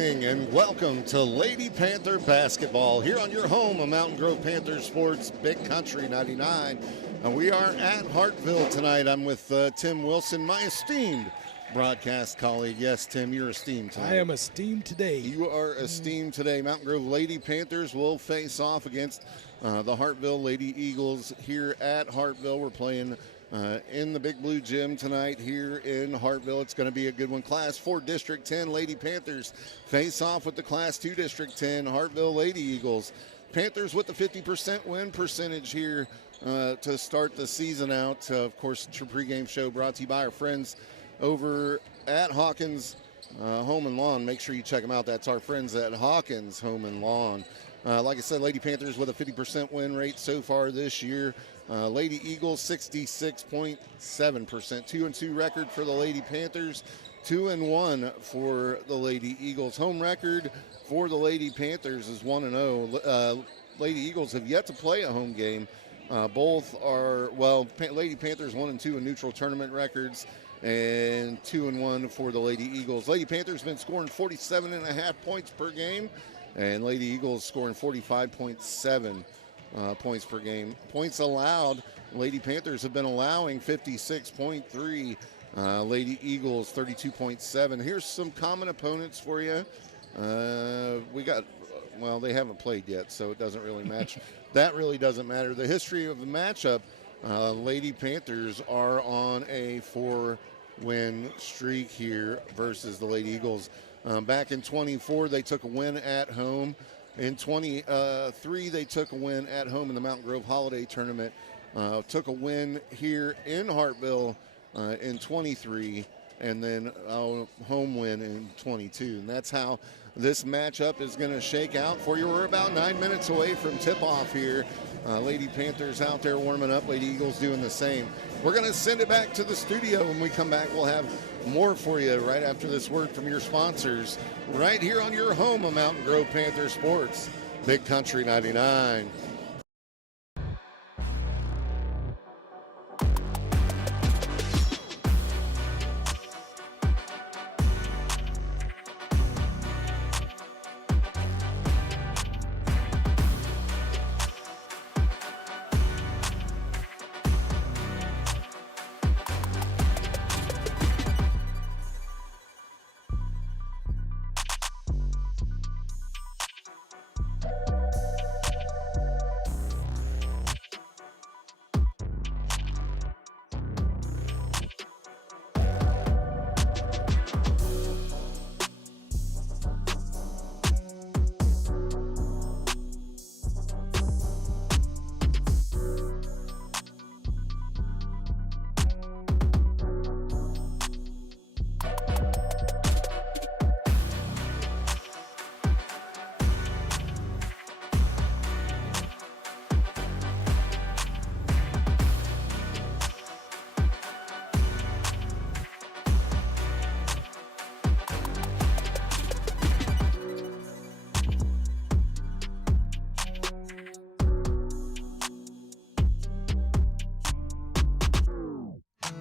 And welcome to Lady Panther basketball here on your home of Mountain Grove Panthers Sports, Big Country 99. We are at Hartville tonight. I'm with Tim Wilson, my esteemed broadcast colleague. Yes, Tim, you're esteemed tonight. I am esteemed today. You are esteemed today. Mountain Grove Lady Panthers will face off against the Hartville Lady Eagles here at Hartville. We're playing in the Big Blue Gym tonight here in Hartville. It's going to be a good one. Class 4 District 10 Lady Panthers face off with the Class 2 District 10 Hartville Lady Eagles. Panthers with the 50% win percentage here to start the season out. Of course, your pregame show brought to you by our friends over at Hawkins Home and Lawn. Make sure you check them out. That's our friends at Hawkins Home and Lawn. Like I said, Lady Panthers with a 50% win rate so far this year. Lady Eagles 66.7%. 2-2 record for the Lady Panthers. 2-1 for the Lady Eagles. Home record for the Lady Panthers is 1-0. Lady Eagles have yet to play a home game. Both are, Lady Panthers 1-2 in neutral tournament records, and 2-1 for the Lady Eagles. Lady Panthers been scoring 47.5 points per game, and Lady Eagles scoring 45.7 points per game. Points allowed, Lady Panthers have been allowing 56.3. Lady Eagles 32.7. Here's some common opponents for you. They haven't played yet, so it doesn't really match. That really doesn't matter. The history of the matchup, Lady Panthers are on a 4-win streak here versus the Lady Eagles. Back in 24, they took a win at home. In 23, they took a win at home in the Mountain Grove Holiday Tournament. Took a win here in Hartville in 23, and then a home win in 22. And that's how this matchup is going to shake out for you. We're about 9 minutes away from tip-off here. Lady Panthers out there warming up. Lady Eagles doing the same. We're going to send it back to the studio. When we come back, we'll have more for you right after this word from your sponsors right here on your home of Mountain Grove Panther Sports, Big Country 99.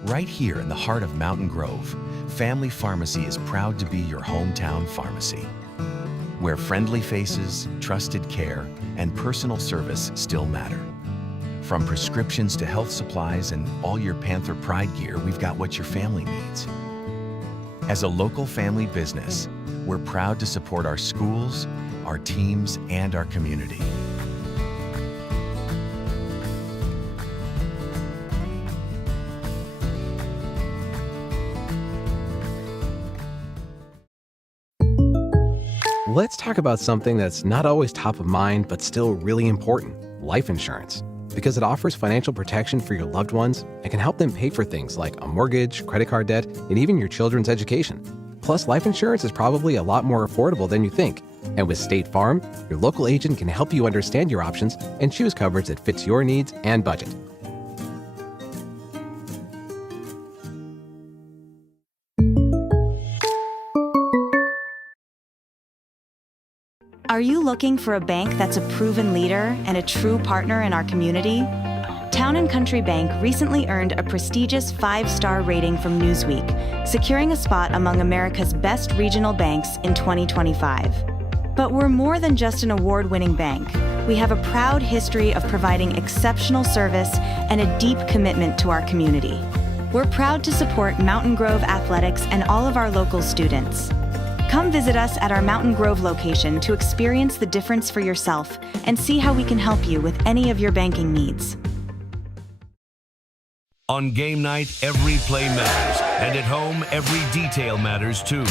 Right here in the heart of Mountain Grove, Family Pharmacy is proud to be your hometown pharmacy, where friendly faces, trusted care, and personal service still matter. From prescriptions to health supplies and all your Panther Pride gear, we've got what your family needs. As a local family business, we're proud to support our schools, our teams, and our community. Let's talk about something that's not always top of mind, but still really important: life insurance. Because it offers financial protection for your loved ones and can help them pay for things like a mortgage, credit card debt, and even your children's education. Plus, life insurance is probably a lot more affordable than you think. And with State Farm, your local agent can help you understand your options and choose coverage that fits your needs and budget. Are you looking for a bank that's a proven leader and a true partner in our community? Town & Country Bank recently earned a prestigious 5-star rating from Newsweek, securing a spot among America's best regional banks in 2025. But we're more than just an award-winning bank. We have a proud history of providing exceptional service and a deep commitment to our community. We're proud to support Mountain Grove athletics and all of our local students. Come visit us at our Mountain Grove location to experience the difference for yourself and see how we can help you with any of your banking needs. On game night, every play matters, and at home, every detail matters too.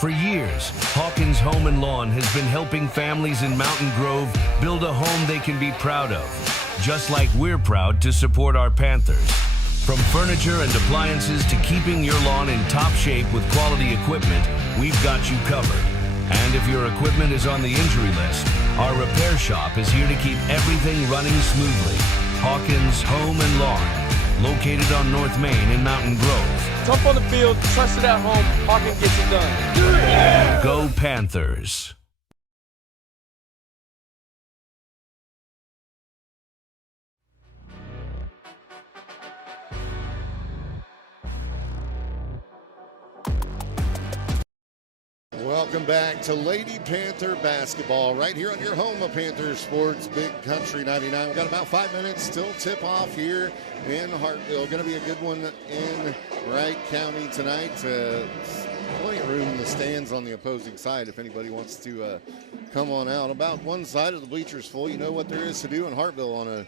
For years, Hawkins Home and Lawn has been helping families in Mountain Grove build a home they can be proud of, just like we're proud to support our Panthers. From furniture and appliances to keeping your lawn in top shape with quality equipment, we've got you covered. And if your equipment is on the injury list, our repair shop is here to keep everything running smoothly. Hawkins Home and Lawn, located on North Main in Mountain Grove. Tough on the field, trust it at home, Hawkins gets it done. Yeah! Go Panthers. Welcome back to Lady Panther basketball right here on your home of Panthers Sports, Big Country 99. We've got about 5 minutes till tip-off here in Hartville. Going to be a good one in Wright County tonight. Plenty of room in the stands on the opposing side if anybody wants to come on out. About one side of the bleachers full. You know what there is to do in Hartville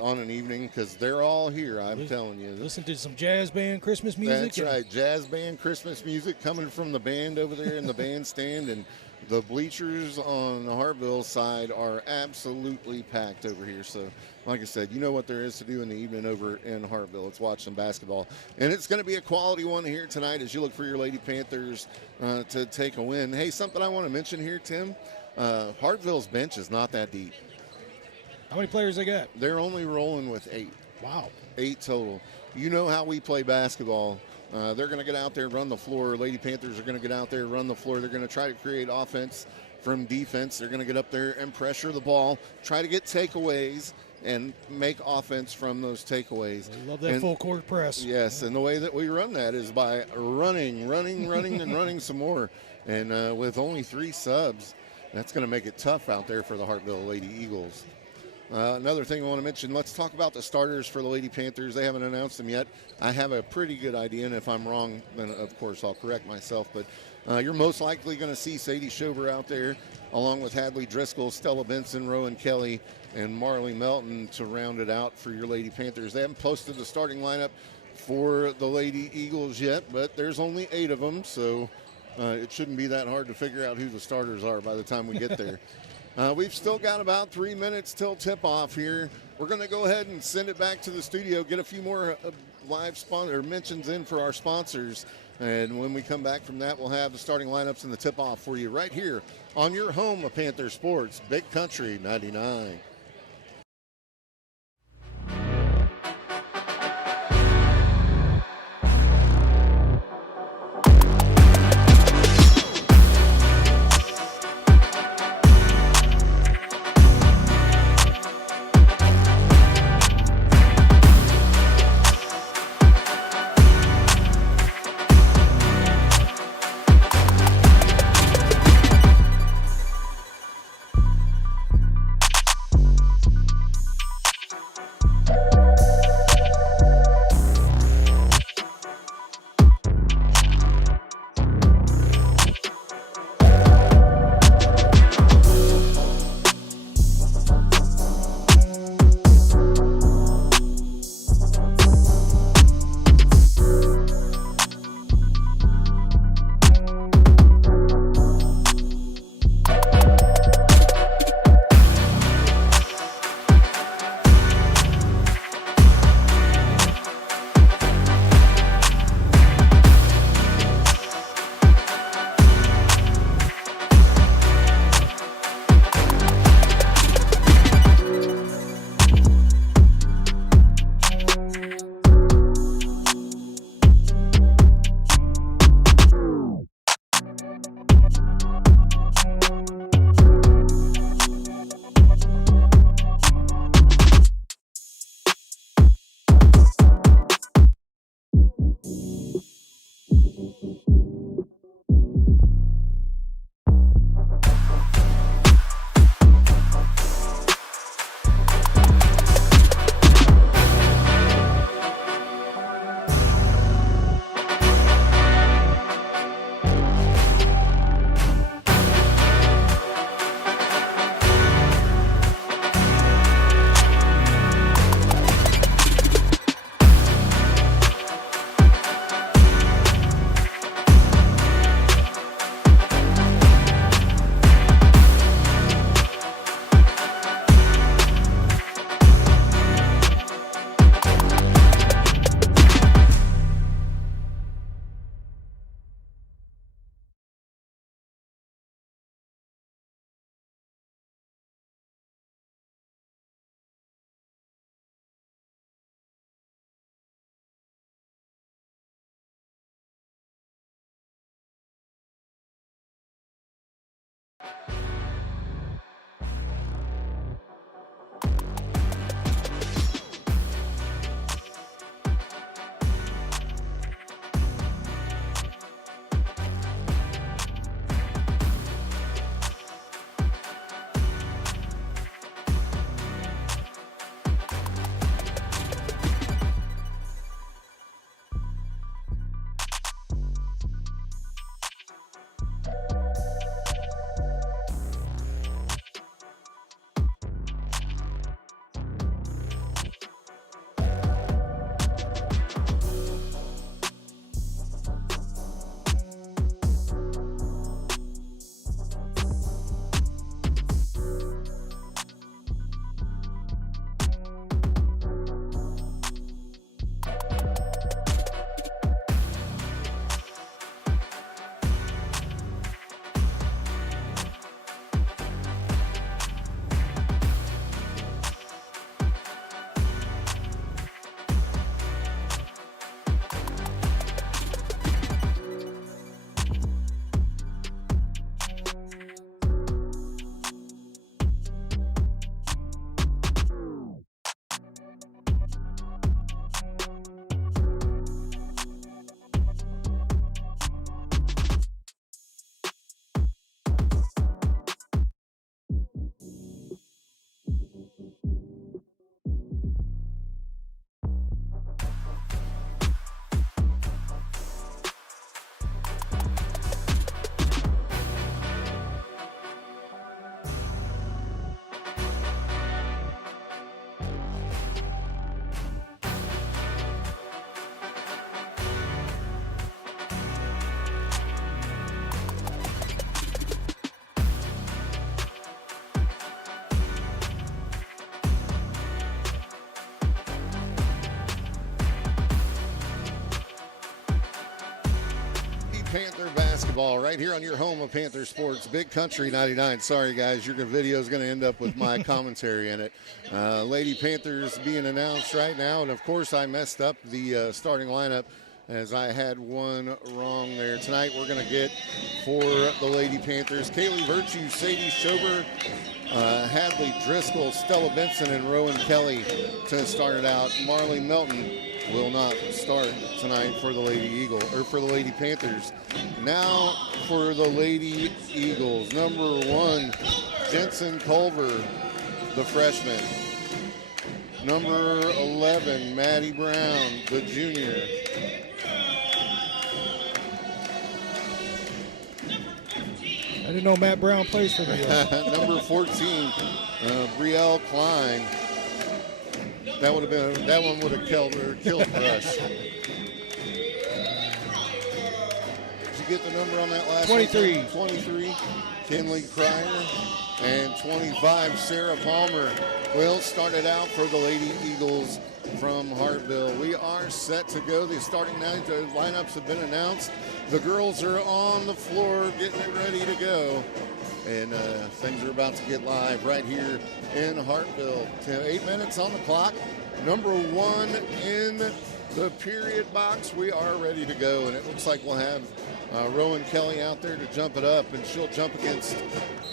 on an evening because they're all here, I'm telling you. Listen to some jazz band Christmas music. That's right, jazz band Christmas music coming from the band over there in the bandstand, and the bleachers on the Hartville side are absolutely packed over here. So, like I said, you know what there is to do in the evening over in Hartville. Let's watch some basketball. And it's going to be a quality one here tonight as you look for your Lady Panthers to take a win. Hey, something I want to mention here, Tim. Hartville's bench is not that deep. How many players they got? They're only rolling with 8. Wow. 8 total. You know how we play basketball. They're going to get out there, run the floor. Lady Panthers are going to get out there, run the floor. They're going to try to create offense from defense. They're going to get up there and pressure the ball, try to get takeaways, and make offense from those takeaways. I love that full court press. Yes, and the way that we run that is by running, and running some more. And with only 3 subs, that's going to make it tough out there for the Hartville Lady Eagles. Another thing I want to mention, let's talk about the starters for the Lady Panthers. They haven't announced them yet. I have a pretty good idea, and if I'm wrong, then of course I'll correct myself. But you're most likely going to see Sadie Schober out there, along with Hadley Driscoll, Stella Benson, Rowan Kelly, and Marley Melton to round it out for your Lady Panthers. They haven't posted the starting lineup for the Lady Eagles yet, but there's only 8 of them, so it shouldn't be that hard to figure out who the starters are by the time we get there. We've still got about 3 minutes till tip-off here. We're going to go ahead and send it back to the studio, get a few more live sponsor mentions in for our sponsors. And when we come back from that, we'll have the starting lineups and the tip-off for you right here on your home of Panther Sports, Big Country 99. basketball right here on your home of Panther Sports, Big Country 99. Sorry, guys, your video is going to end up with my commentary in it. Lady Panthers being announced right now, and of course I messed up the starting lineup as I had one wrong there. Tonight we're going to get for the Lady Panthers, Kaylee Virtue, Sadie Schober, Hadley Driscoll, Stella Benson, and Rowan Kelly to start it out. Marley Melton will not start tonight for the Lady Panthers. Now for the Lady Eagles. Number 1, Jensen Culver, the freshman. Number 11, Maddie Brown, the junior. I didn't know Matt Brown plays for the Number 14, Brielle Klein. That one would have killed for us. Did you get the number on that last 23. one? 23, Kinley Cryer, and 25, Sarah Palmer. Will start it out for the Lady Eagles from Hartville. We are set to go. The starting lineups have been announced. The girls are on the floor getting it ready to go. And things are about to get live right here in Hartville. 8 minutes on the clock. Number 1 in the period box. We are ready to go. And it looks like we'll have Rowan Kelly out there to jump it up. And she'll jump against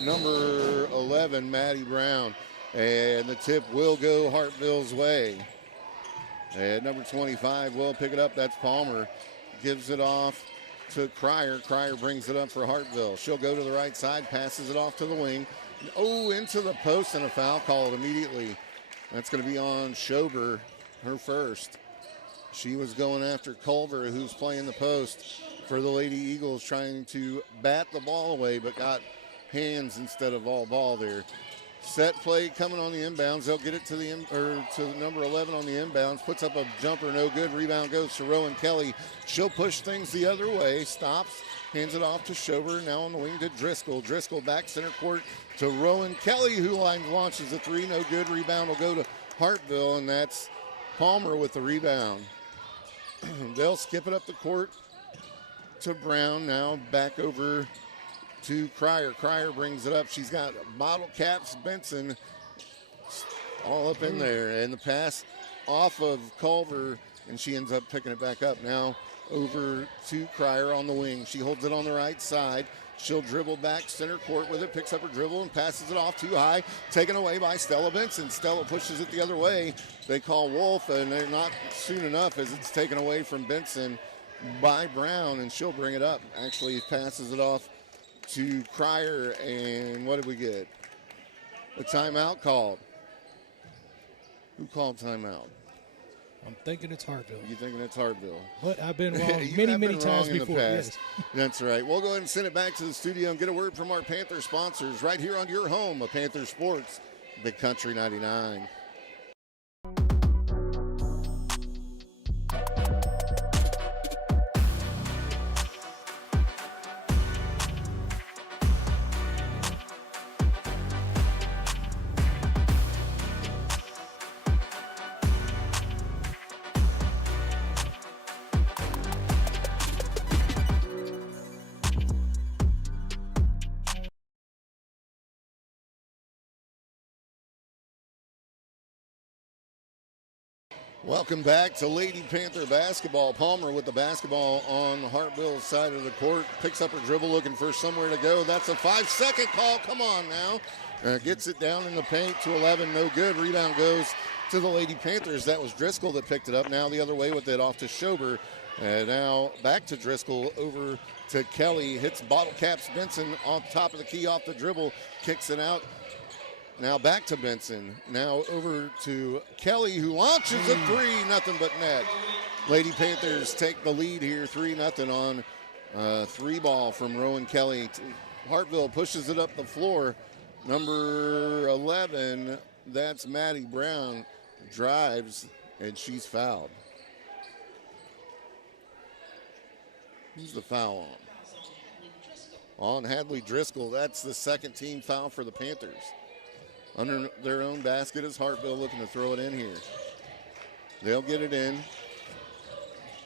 number 11, Maddie Brown. And the tip will go Hartville's way. And number 25 will pick it up. That's Palmer. Gives it off to Cryer. Cryer brings it up for Hartville. She'll go to the right side, passes it off to the wing. Oh, into the post, and a foul called immediately. That's going to be on Schober, her first. She was going after Culver, who's playing the post for the Lady Eagles, trying to bat the ball away, but got hands instead of all ball there. Set play coming on the inbounds. They'll get it to to number 11 on the inbounds. Puts up a jumper, no good. Rebound goes to Rowan Kelly. She'll push things the other way. Stops, hands it off to Schober. Now on the wing to Driscoll. Driscoll back center court to Rowan Kelly, who launches a three, no good. Rebound will go to Hartville, and that's Palmer with the rebound. They'll skip it up the court to Brown. Now back over to Cryer. Cryer brings it up. She's got bottle caps, Benson, all up in there. And the pass off of Culver, and she ends up picking it back up. Now over to Cryer on the wing. She holds it on the right side. She'll dribble back center court with it, picks up her dribble and passes it off too high. Taken away by Stella Benson. Stella pushes it the other way. They call Wolf, and they're not soon enough as it's taken away from Benson by Brown, and she'll bring it up. Actually passes it off to Cryer, and what did we get? A timeout called. Who called timeout? I'm thinking it's Hartville. You thinking it's Hartville? But I've been wrong many times before. Yes. That's right. We'll go ahead and send it back to the studio and get a word from our Panther sponsors right here on your home of Panther Sports, Big Country 99. Welcome back to Lady Panther basketball. Palmer with the basketball on Hartville's side of the court. Picks up her dribble, looking for somewhere to go. That's a 5-second call. Come on now. Gets it down in the paint to 11. No good. Rebound goes to the Lady Panthers. That was Driscoll that picked it up. Now the other way with it off to Schober. And now back to Driscoll, over to Kelly. Hits bottle caps Benson on top of the key off the dribble. Kicks it out. Now back to Benson. Now over to Kelly, who launches a three, nothing but net. Lady Panthers take the lead here, 3-0 on three ball from Rowan Kelly. Hartville pushes it up the floor. Number 11, that's Maddie Brown, drives, and she's fouled. Who's the foul on? On Hadley Driscoll. That's the second team foul for the Panthers. Under their own basket is Hartville looking to throw it in here. They'll get it in.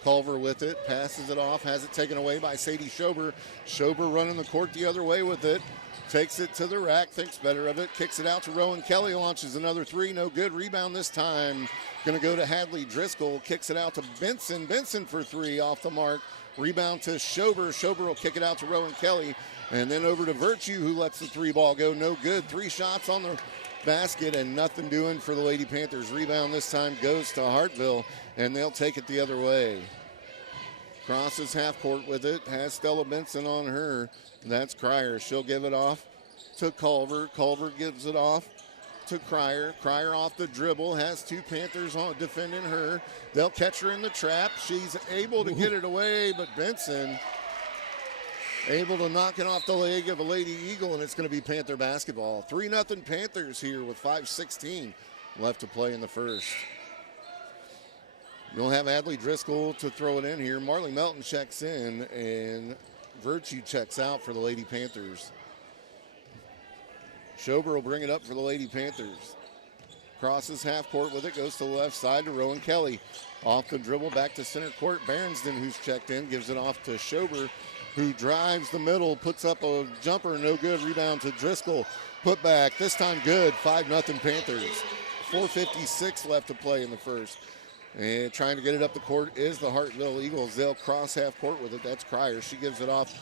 Culver with it, passes it off, has it taken away by Sadie Schober. Schober running the court the other way with it. Takes it to the rack, thinks better of it, kicks it out to Rowan Kelly, launches another three, no good. Rebound this time. Going to go to Hadley Driscoll, kicks it out to Benson. Benson for three, off the mark. Rebound to Schober. Schober will kick it out to Rowan Kelly. And then over to Virtue, who lets the three ball go, no good. 3 shots on the basket and nothing doing for the Lady Panthers. Rebound this time goes to Hartville, and they'll take it the other way. Crosses half court with it, has Stella Benson on her. That's Cryer. She'll give it off to Culver. Culver gives it off to Cryer. Cryer off the dribble, has 2 Panthers on defending her. They'll catch her in the trap. She's able to get it away, but Benson able to knock it off the leg of a Lady Eagle, and it's going to be Panther basketball. 3-0 Panthers here with 5:16 left to play in the first. You'll have Adley Driscoll to throw it in here. Marley Melton checks in, and Virtue checks out for the Lady Panthers. Schober will bring it up for the Lady Panthers. Crosses half court with it, goes to the left side to Rowan Kelly. Off the dribble, back to center court. Berensden, who's checked in, gives it off to Schober, who drives the middle, puts up a jumper, no good. Rebound to Driscoll. Put back, this time good. 5-0 Panthers. 4:56 left to play in the first. And trying to get it up the court is the Hartville Eagles. They'll cross half court with it. That's Cryer. She gives it off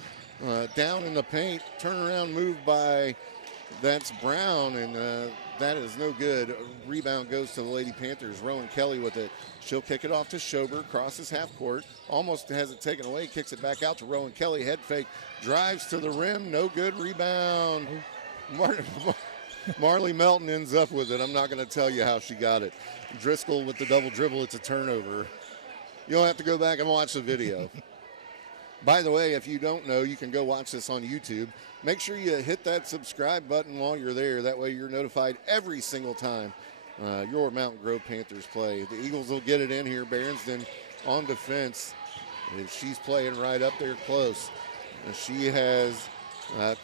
down in the paint. Turnaround move by, that's Brown, and that is no good. Rebound goes to the Lady Panthers. Rowan Kelly with it. She'll kick it off to Schober. Crosses half court. Almost has it taken away. Kicks it back out to Rowan Kelly. Head fake. Drives to the rim. No good. Rebound. Marley Melton ends up with it. I'm not going to tell you how she got it. Driscoll with the double dribble. It's a turnover. You'll have to go back and watch the video. By the way, if you don't know, you can go watch this on YouTube. Make sure you hit that subscribe button while you're there. That way you're notified every single time your Mountain Grove Panthers play. The Eagles will get it in here. Berensden on defense. She's playing right up there close. She has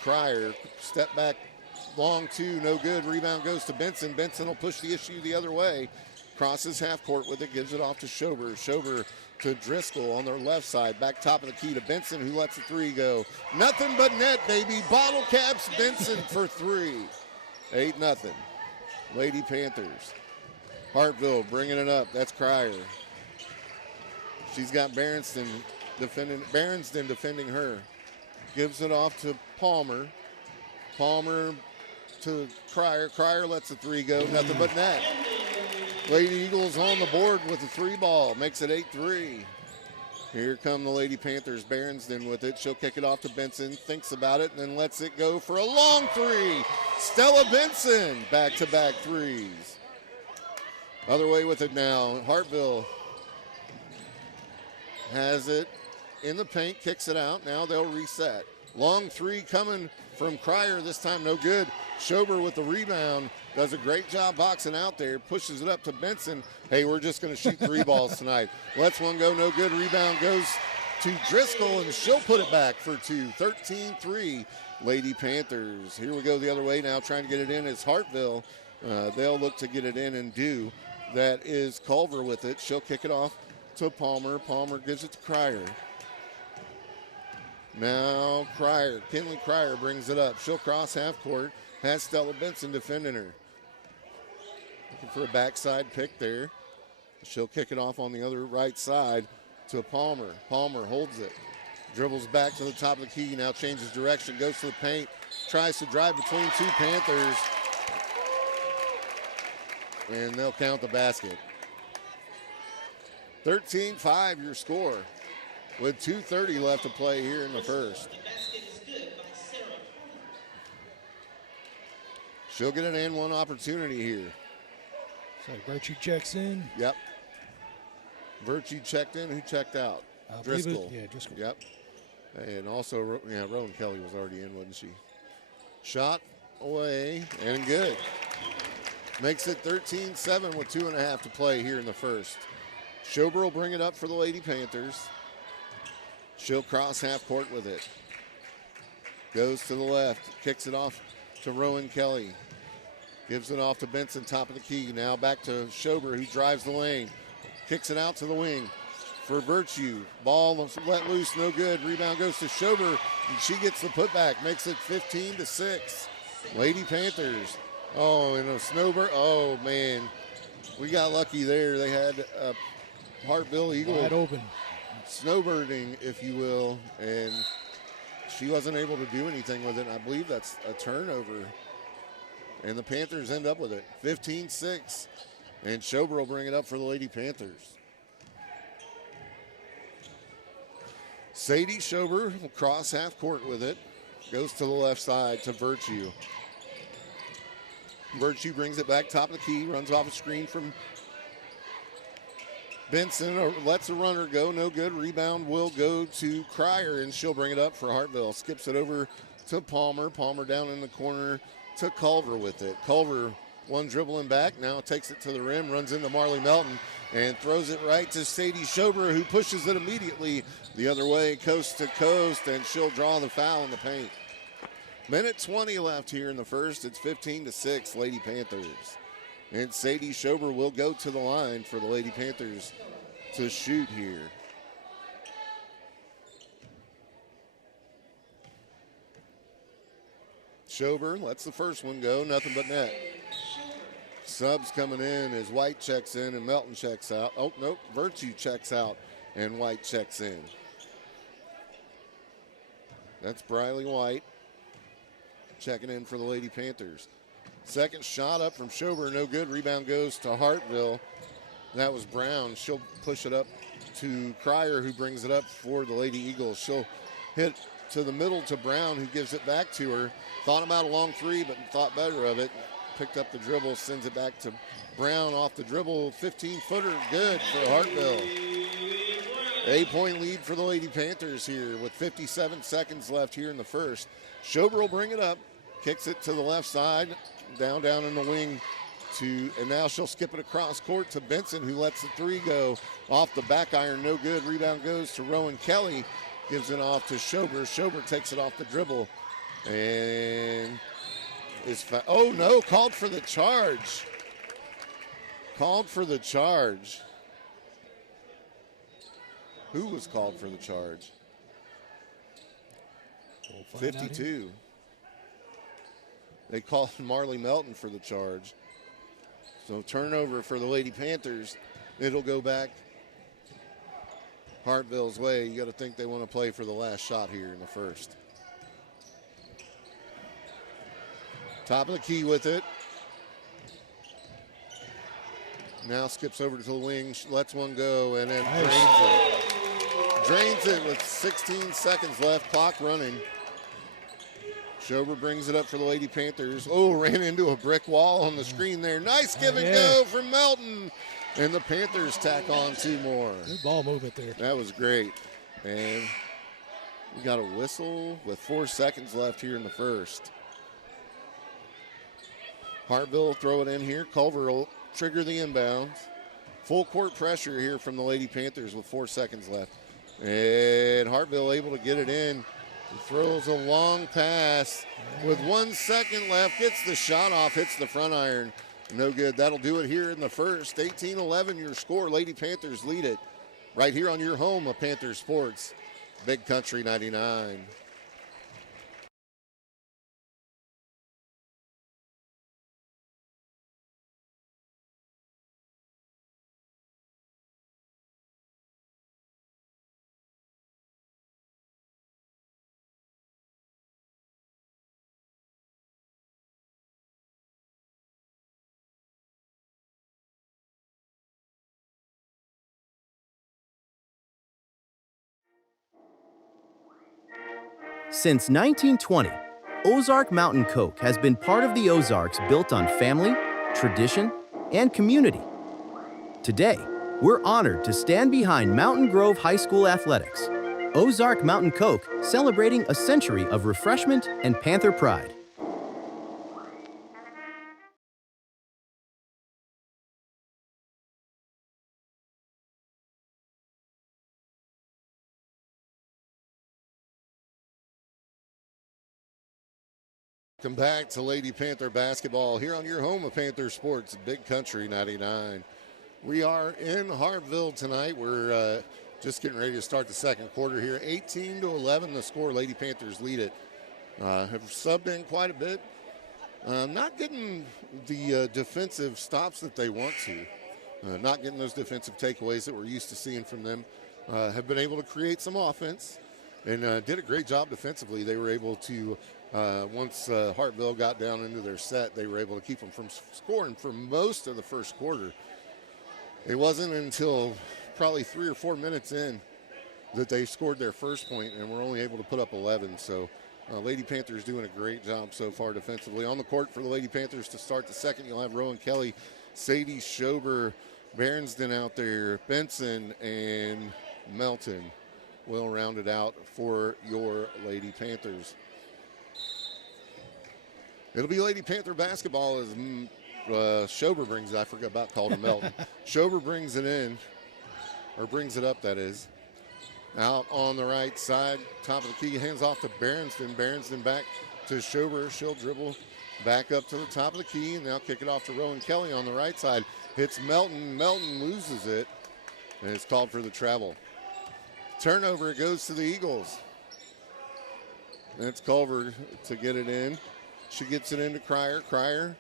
Cryer. Step back. Long two, no good. Rebound goes to Benson. Benson will push the issue the other way. Crosses half court with it, gives it off to Schober. Schober to Driscoll on their left side. Back top of the key to Benson, who lets the three go. Nothing but net, baby. Bottle caps Benson for three. 8-0. Lady Panthers. Hartville bringing it up. That's Cryer. She's got Berensden defending her. Gives it off to Palmer. Palmer to Cryer. Cryer lets the three go. Nothing but net. Lady Eagles on the board with the three ball. Makes it 8-3. Here come the Lady Panthers. Berensden with it. She'll kick it off to Benson. Thinks about it and then lets it go for a long three. Stella Benson. Back-to-back threes. Other way with it now. Hartville has it in the paint. Kicks it out. Now they'll reset. Long three coming from Cryer. This time no good. Schober with the rebound. Does a great job boxing out there. Pushes it up to Benson. Hey, we're just going to shoot three balls tonight. Lets one go. No good. Rebound goes to Driscoll, and she'll put it back for two. 13-3 Lady Panthers. Here we go the other way now. Trying to get it in. It's Hartville. They'll look to get it in and do. That is Culver with it. She'll kick it off to Palmer. Palmer gives it to Cryer. Now Cryer, Kinley Cryer brings it up. She'll cross half court. Has Stella Benson defending her. Looking for a backside pick there. She'll kick it off on the other right side to Palmer. Palmer holds it. Dribbles back to the top of the key. Now changes direction. Goes to the paint. Tries to drive between two Panthers. And they'll count the basket. 13-5 your score, with 2:30 left to play here in the first. She'll get an and one opportunity here. So Virtue checks in. Yep. Virtue checked in. Who checked out? Driscoll. Driscoll. Yep. And also, Rowan Kelly was already in, wasn't she? Shot away and good. Makes it 13-7 with 2.5 to play here in the first. Schober will bring it up for the Lady Panthers. She'll cross half court with it. Goes to the left. Kicks it off to Rowan Kelly. Gives it off to Benson, top of the key. Now back to Schober, who drives the lane. Kicks it out to the wing. for Virtue. Ball let loose, no good. Rebound goes to Schober, and she gets the putback, makes it 15-6. Lady Panthers. Oh, and a snowbird. Oh, man. We got lucky there. They had a Hartville Eagle Wide open. snowbirding, if you will, and she wasn't able to do anything with it. I believe that's a turnover. And the Panthers end up with it, 15-6. And Schober will bring it up for the Lady Panthers. Sadie Schober will cross half court with it. Goes to the left side to Virtue. Virtue brings it back top of the key, runs off a screen from Benson, lets the runner go, no good. Rebound will go to Cryer, and she'll bring it up for Hartville. Skips it over to Palmer. Palmer down in the corner to Culver with it. Culver, one dribbling back, now takes it to the rim, runs into Marley Melton, and throws it right to Sadie Schober, who pushes it immediately the other way, coast to coast, and she'll draw the foul in the paint. Minute 20 left here in the first. It's 15-6, Lady Panthers. And Sadie Schober will go to the line for the Lady Panthers to shoot here. Schober lets the first one go, nothing but net. Subs coming in as White checks in and Melton checks out. Oh, nope, Virtue checks out and White checks in. That's Briley White checking in for the Lady Panthers. Second shot up from Schober, no good. Rebound goes to Hartville. That was Brown. She'll push it up to Cryer, who brings it up for the Lady Eagles. She'll hit to the middle to Brown, who gives it back to her. Thought about a long three, but thought better of it. Picked up the dribble, sends it back to Brown off the dribble. 15-footer, good for Hartville. 8-point lead for the Lady Panthers here with 57 seconds left here in the first. Schober will bring it up, kicks it to the left side, down in the wing and now she'll skip it across court to Benson, who lets the three go off the back iron, no good. Rebound goes to Rowan Kelly, gives it off to Schober. Schober takes it off the dribble and oh no, called for the charge. Called for the charge. Who was called for the charge? 52. They called Marley Melton for the charge. So turnover for the Lady Panthers. It'll go back Hartville's way. You got to think they want to play for the last shot here in the first. Top of the key with it. Now skips over to the wing, lets one go, and then drains it. Drains it with 16 seconds left, clock running. Schober brings it up for the Lady Panthers. Oh, ran into a brick wall on the screen there. Nice give and go from Melton. And the Panthers tack on two more. Good ball movement there. That was great. And we got a whistle with 4 seconds left here in the first. Hartville will throw it in here. Culver will trigger the inbounds. Full court pressure here from the Lady Panthers with 4 seconds left. And Hartville able to get it in. He throws a long pass with 1 second left, gets the shot off, hits the front iron. No good. That'll do it here in the first. 18-11 your score. Lady Panthers lead it right here on your home of Panther Sports, Big Country 99. Since 1920, Ozark Mountain Coke has been part of the Ozarks built on family, tradition, and community. Today, we're honored to stand behind Mountain Grove High School athletics. Ozark Mountain Coke celebrating a century of refreshment and Panther pride. Welcome back to Lady Panther basketball here on your home of Panther Sports, Big Country 99. We are in Hartville tonight. We're Just getting ready to start the second quarter here. 18-11 the score. Lady Panthers lead it. Have subbed in quite a bit. Not getting the defensive stops that they want to. Not getting those defensive takeaways that we're used to seeing from them. Have been able to create some offense and did a great job defensively. They were able to, once Hartville got down into their set, they were able to keep them from scoring for most of the first quarter. It wasn't until probably 3 or 4 minutes in that they scored their first point and were only able to put up 11. So Lady Panthers doing a great job so far defensively. On the court for the Lady Panthers to start the second, you'll have Rowan Kelly, Sadie Schober, Berensden out there, Benson, and Melton will round it out for your Lady Panthers. It'll be Lady Panther basketball as Schober brings it. I forgot about calling him Melton. Schober brings it in, or brings it up, that is. Out on the right side, top of the key, hands off to Berensden. Berensden back to Schober. She'll dribble back up to the top of the key, and now kick it off to Rowan Kelly on the right side. Hits Melton. Melton loses it, and it's called for the travel. Turnover, it goes to the Eagles. And it's Culver to get it in. She gets it into Cryer. Cryer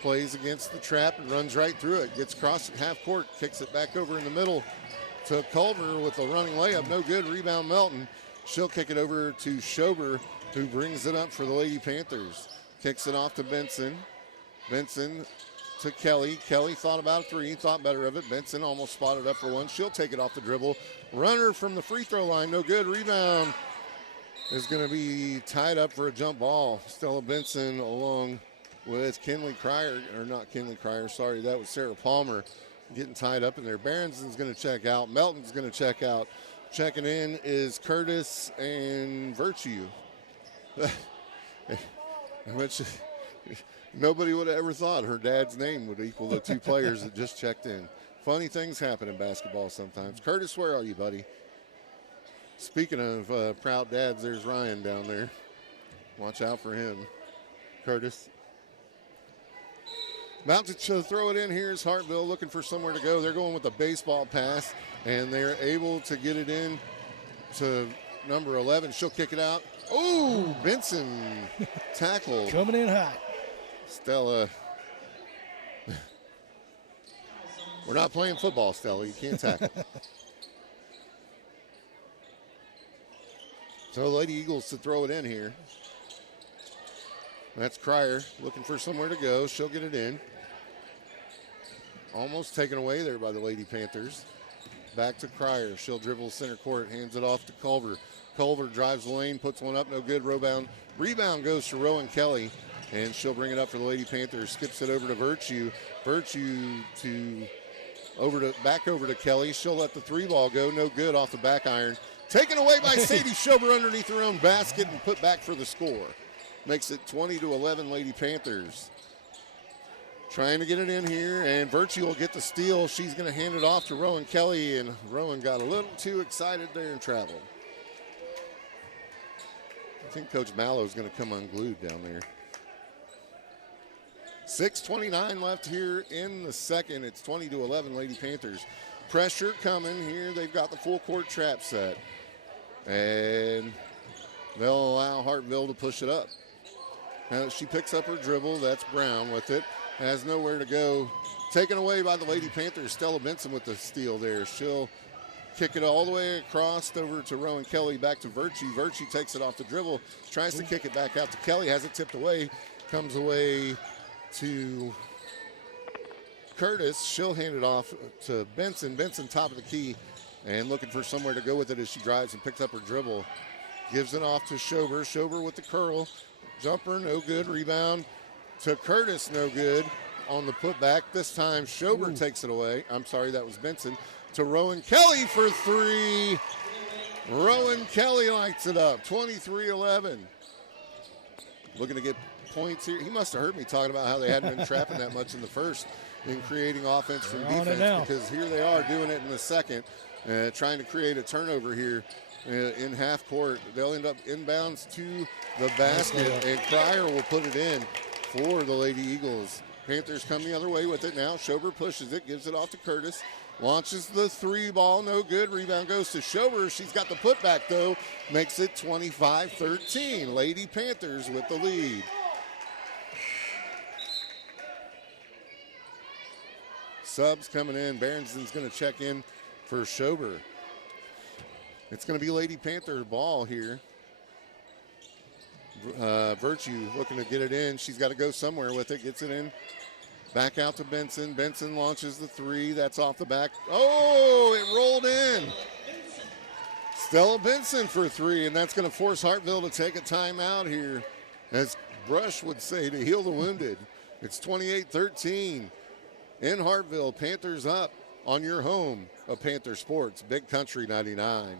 plays against the trap and runs right through it. Gets across at half court, kicks it back over in the middle to Culver with a running layup. No good. Rebound Melton. She'll kick it over to Schober, who brings it up for the Lady Panthers. Kicks it off to Benson. Benson to Kelly. Kelly thought about a three, thought better of it. Benson almost spotted up for one. She'll take it off the dribble. Runner from the free throw line. No good. Rebound is going to be tied up for a jump ball. Stella Benson along with Kinley Cryer, or not Kinley Cryer, sorry, that was Sarah Palmer getting tied up in there. Berensden's going to check out. Melton's going to check out. Checking in is Curtis and Virtue. Which nobody would have ever thought her dad's name would equal the two players that just checked in. Funny things happen in basketball sometimes. Curtis, where are you, buddy? Speaking of proud dads, there's Ryan down there. Watch out for him. Curtis. About to throw it in here is Hartville looking for somewhere to go. They're going with a baseball pass, and they're able to get it in to number 11. She'll kick it out. Oh, Benson tackle. Coming in hot. Stella. We're not playing football, Stella. You can't tackle. So Lady Eagles to throw it in here. That's Cryer looking for somewhere to go. She'll get it in. Almost taken away there by the Lady Panthers. Back to Cryer. She'll dribble center court, hands it off to Culver. Culver drives the lane, puts one up, no good. Rebound goes to Rowan Kelly, and she'll bring it up for the Lady Panthers. Skips it over to Virtue. Virtue back over to Kelly. She'll let the three ball go, no good off the back iron. Taken away by Sadie Schober underneath her own basket and put back for the score. Makes it 20-11 Lady Panthers. Trying to get it in here, and Virtue will get the steal. She's going to hand it off to Rowan Kelly, and Rowan got a little too excited there and traveled. I think Coach Mallow's going to come unglued down there. 6:29 left here in the second. It's 20-11 Lady Panthers. Pressure coming here. They've got the full court trap set. And they'll allow Hartville to push it up. Now she picks up her dribble. That's Brown with it. Has nowhere to go. Taken away by the Lady Panthers. Stella Benson with the steal there. She'll kick it all the way across over to Rowan Kelly. Back to Virtue. Virtue takes it off the dribble. Tries to kick it back out to Kelly. Has it tipped away. Comes away to Curtis. She'll hand it off to Benson. Benson top of the key and looking for somewhere to go with it as she drives and picks up her dribble. Gives it off to Schober. Schober with the curl. Jumper, no good. Rebound to Curtis, no good on the putback. This time Schober takes it away. I'm sorry, that was Benson. To Rowan Kelly for three. Rowan Kelly lights it up, 23-11. Looking to get points here. He must have heard me talking about how they hadn't been trapping that much in the first in creating offense from defense, because here they are doing it in the second, trying to create a turnover here in half court. They'll end up inbounds to the basket, and Cryer will put it in for the Lady Eagles. Panthers come the other way with it now. Schober pushes it, gives it off to Curtis. Launches the three ball, no good. Rebound goes to Schober. She's got the putback though. Makes it 25-13. Lady Panthers with the lead. Subs coming in. Berensden's going to check in for Schober. It's going to be Lady Panther ball here. Virtue looking to get it in. She's got to go somewhere with it. Gets it in. Back out to Benson. Benson launches the three. That's off the back. Oh, it rolled in. Stella Benson for three, and that's going to force Hartville to take a timeout here. As Brush would say, to heal the wounded. It's 28-13 in Hartville. Panthers up on your home of Panther Sports, Big Country 99.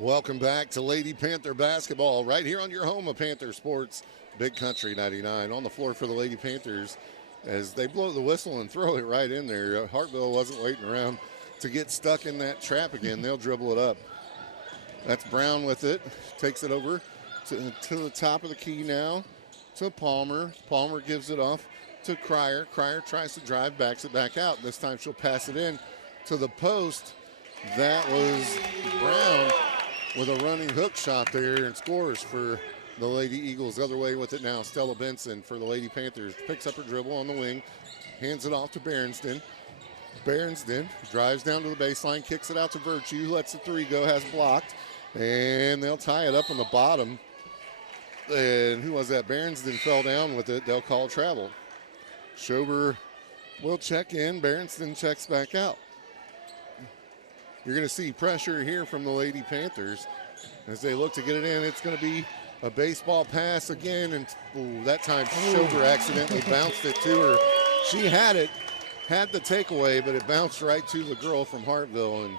Welcome back to Lady Panther basketball right here on your home of Panther Sports, Big Country 99. On the floor for the Lady Panthers as they blow the whistle and throw it right in there. Hartville wasn't waiting around to get stuck in that trap again. They'll dribble it up. That's Brown with it. Takes it over to the top of the key now to Palmer. Palmer gives it off to Cryer. Cryer tries to drive, backs it back out. This time she'll pass it in to the post. That was Brown with a running hook shot there and scores for the Lady Eagles. Other way with it now, Stella Benson for the Lady Panthers. Picks up her dribble on the wing, hands it off to Berensden. Berensden drives down to the baseline, kicks it out to Virtue, lets the three go, has blocked, and they'll tie it up on the bottom. And who was that? Berensden fell down with it. They'll call travel. Schober will check in. Berensden checks back out. You're going to see pressure here from the Lady Panthers as they look to get it in. It's going to be a baseball pass again, and that time Schober accidentally bounced it to her. She had it, had the takeaway, but it bounced right to the girl from Hartville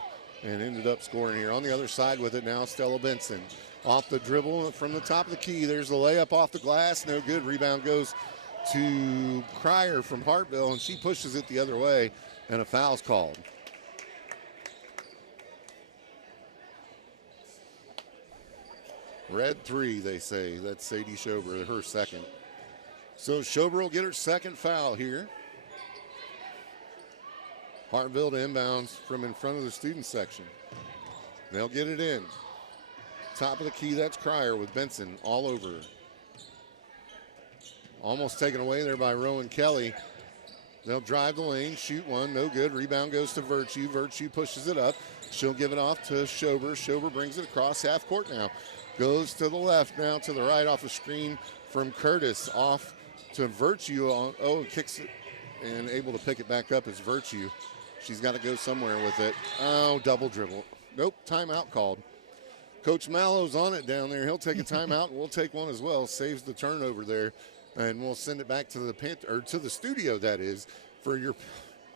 and ended up scoring here. On the other side with it now, Stella Benson. Off the dribble from the top of the key. There's the layup off the glass. No good. Rebound goes to Cryer from Hartville, and she pushes it the other way, and a foul's called. Red three, they say. That's Sadie Schober, her second. So Schober will get her second foul here. Hartville to inbounds from in front of the student section. They'll get it in. Top of the key, that's Cryer with Benson all over. Almost taken away there by Rowan Kelly. They'll drive the lane, shoot one, no good. Rebound goes to Virtue. Virtue pushes it up. She'll give it off to Schober. Schober brings it across half court now. Goes to the left, now to the right off the screen from Curtis. Off to Virtue. Kicks it and able to pick it back up is Virtue. She's got to go somewhere with it. Oh, double dribble. Nope, timeout called. Coach Mallow's on it down there. He'll take a timeout, and we'll take one as well. Saves the turnover there, and we'll send it back to the studio, that is, for your.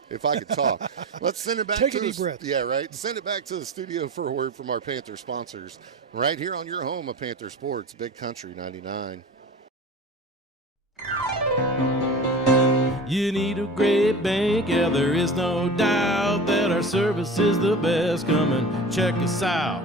If I could talk. Let's send it back Take a deep breath. Yeah, right. Send it back to the studio for a word from our Panther sponsors. Right here on your home of Panther Sports, Big Country 99. You need a great bank, yeah, there is no doubt that our service is the best. Come and check us out.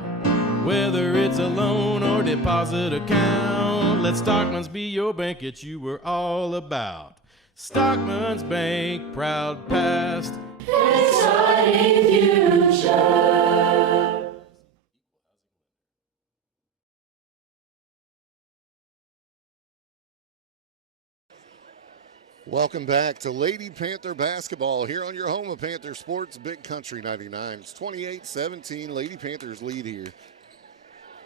Whether it's a loan or deposit account, let Stockman's be your bank that you were all about. Stockman's Bank, proud past, exciting future. Welcome back to Lady Panther basketball here on your home of Panther Sports, Big Country 99. It's 28-17, Lady Panthers lead here.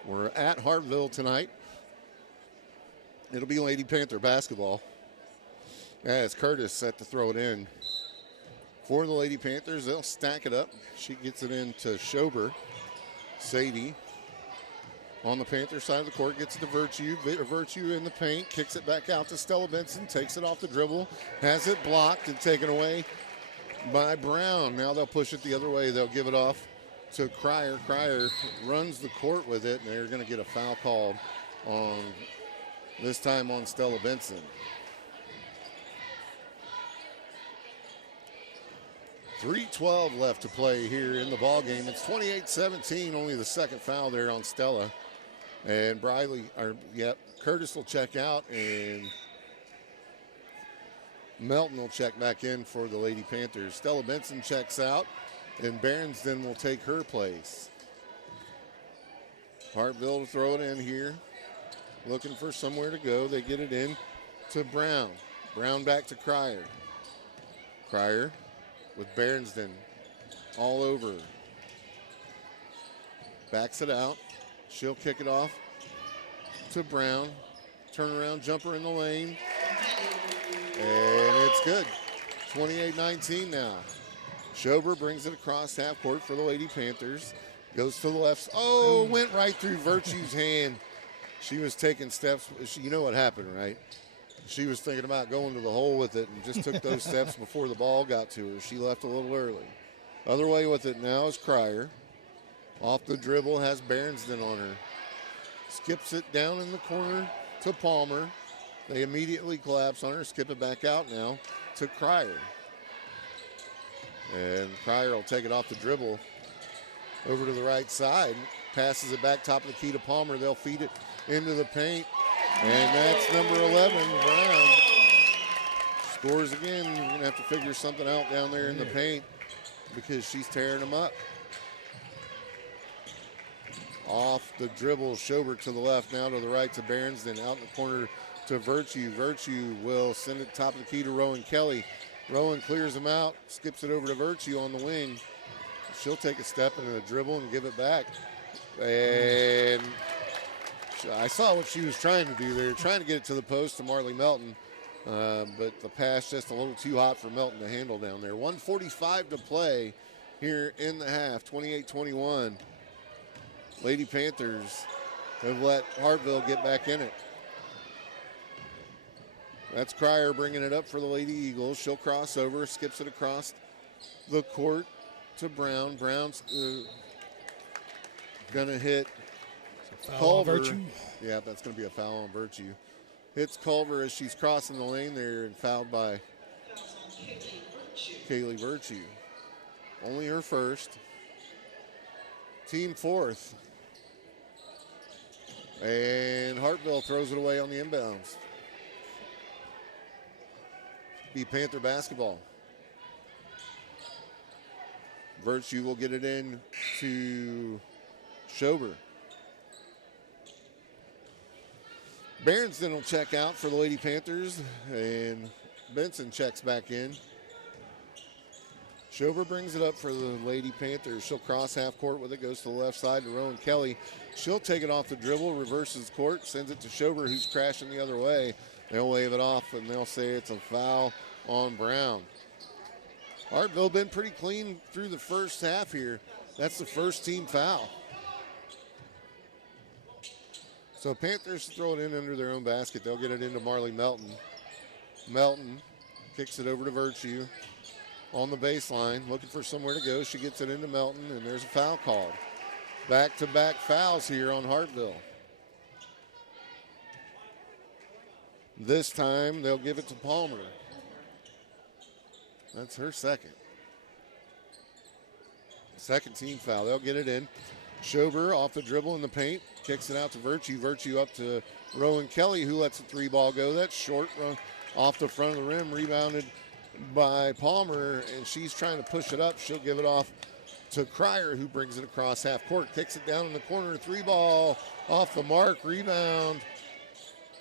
We're at Hartville tonight. It'll be Lady Panther basketball. As Curtis set to throw it in for the Lady Panthers. They'll stack it up. She gets it in to Schober. Sadie on the Panther side of the court gets it to Virtue. Virtue in the paint, kicks it back out to Stella Benson, takes it off the dribble, has it blocked and taken away by Brown. Now they'll push it the other way. They'll give it off to Cryer. Cryer runs the court with it, and they're going to get a foul called on, this time on Stella Benson. .312 left to play here in the ball game. It's 28-17, only the second foul there on Stella. And Curtis will check out, and Melton will check back in for the Lady Panthers. Stella Benson checks out, and Berensden will take her place. Hartville to throw it in here, looking for somewhere to go. They get it in to Brown. Brown back to Cryer. Cryer with Berensden all over. Backs it out. She'll kick it off to Brown. Turnaround jumper in the lane. And it's good. 28-19 now. Schober brings it across half court for the Lady Panthers. Goes to the left. Oh, went right through Virtue's hand. She was taking steps. You know what happened, right? She was thinking about going to the hole with it and just took those steps before the ball got to her. She left a little early. Other way with it now is Cryer. Off the dribble, has Berensden on her. Skips it down in the corner to Palmer. They immediately collapse on her. Skip it back out now to Cryer. And Cryer will take it off the dribble over to the right side. Passes it back top of the key to Palmer. They'll feed it into the paint. And that's number 11, Brown. Scores again. You're going to have to figure something out down there in the paint because she's tearing them up. Off the dribble, Schober to the left, now to the right to Berensden. Out in the corner to Virtue. Virtue will send it top of the key to Rowan Kelly. Rowan clears him out, skips it over to Virtue on the wing. She'll take a step into the dribble and give it back. And I saw what she was trying to do there, trying to get it to the post to Marley Melton. But the pass just a little too hot for Melton to handle down there. 1:45 to play here in the half, 28-21. Lady Panthers have let Hartville get back in it. That's Cryer bringing it up for the Lady Eagles. She'll cross over, skips it across the court to Brown. Brown's gonna hit Culver. Yeah, that's gonna be a foul on Virtue. Hits Culver as she's crossing the lane there and fouled by Kaylee Virtue. Only her first. Team fourth. And Hartville throws it away on the inbounds. Be Panther basketball. Virtue will get it in to Schober. Berensden will check out for the Lady Panthers, and Benson checks back in. Schober brings it up for the Lady Panthers. She'll cross half court with it, goes to the left side to Rowan Kelly. She'll take it off the dribble, reverses court, sends it to Schober, who's crashing the other way. They'll wave it off, and they'll say it's a foul on Brown. Hartville been pretty clean through the first half here. That's the first team foul. So Panthers throw it in under their own basket. They'll get it into Marley Melton. Melton kicks it over to Virtue on the baseline, looking for somewhere to go. She gets it into Melton, and there's a foul called. Back-to-back fouls here on Hartville. This time they'll give it to Palmer. That's her second. Second team foul. They'll get it in. Schober off the dribble in the paint. Kicks it out to Virtue. Virtue up to Rowan Kelly, who lets the three ball go. That's short off the front of the rim. Rebounded by Palmer, and she's trying to push it up. She'll give it off to Cryer, who brings it across half court. Kicks it down in the corner. Three ball off the mark. Rebound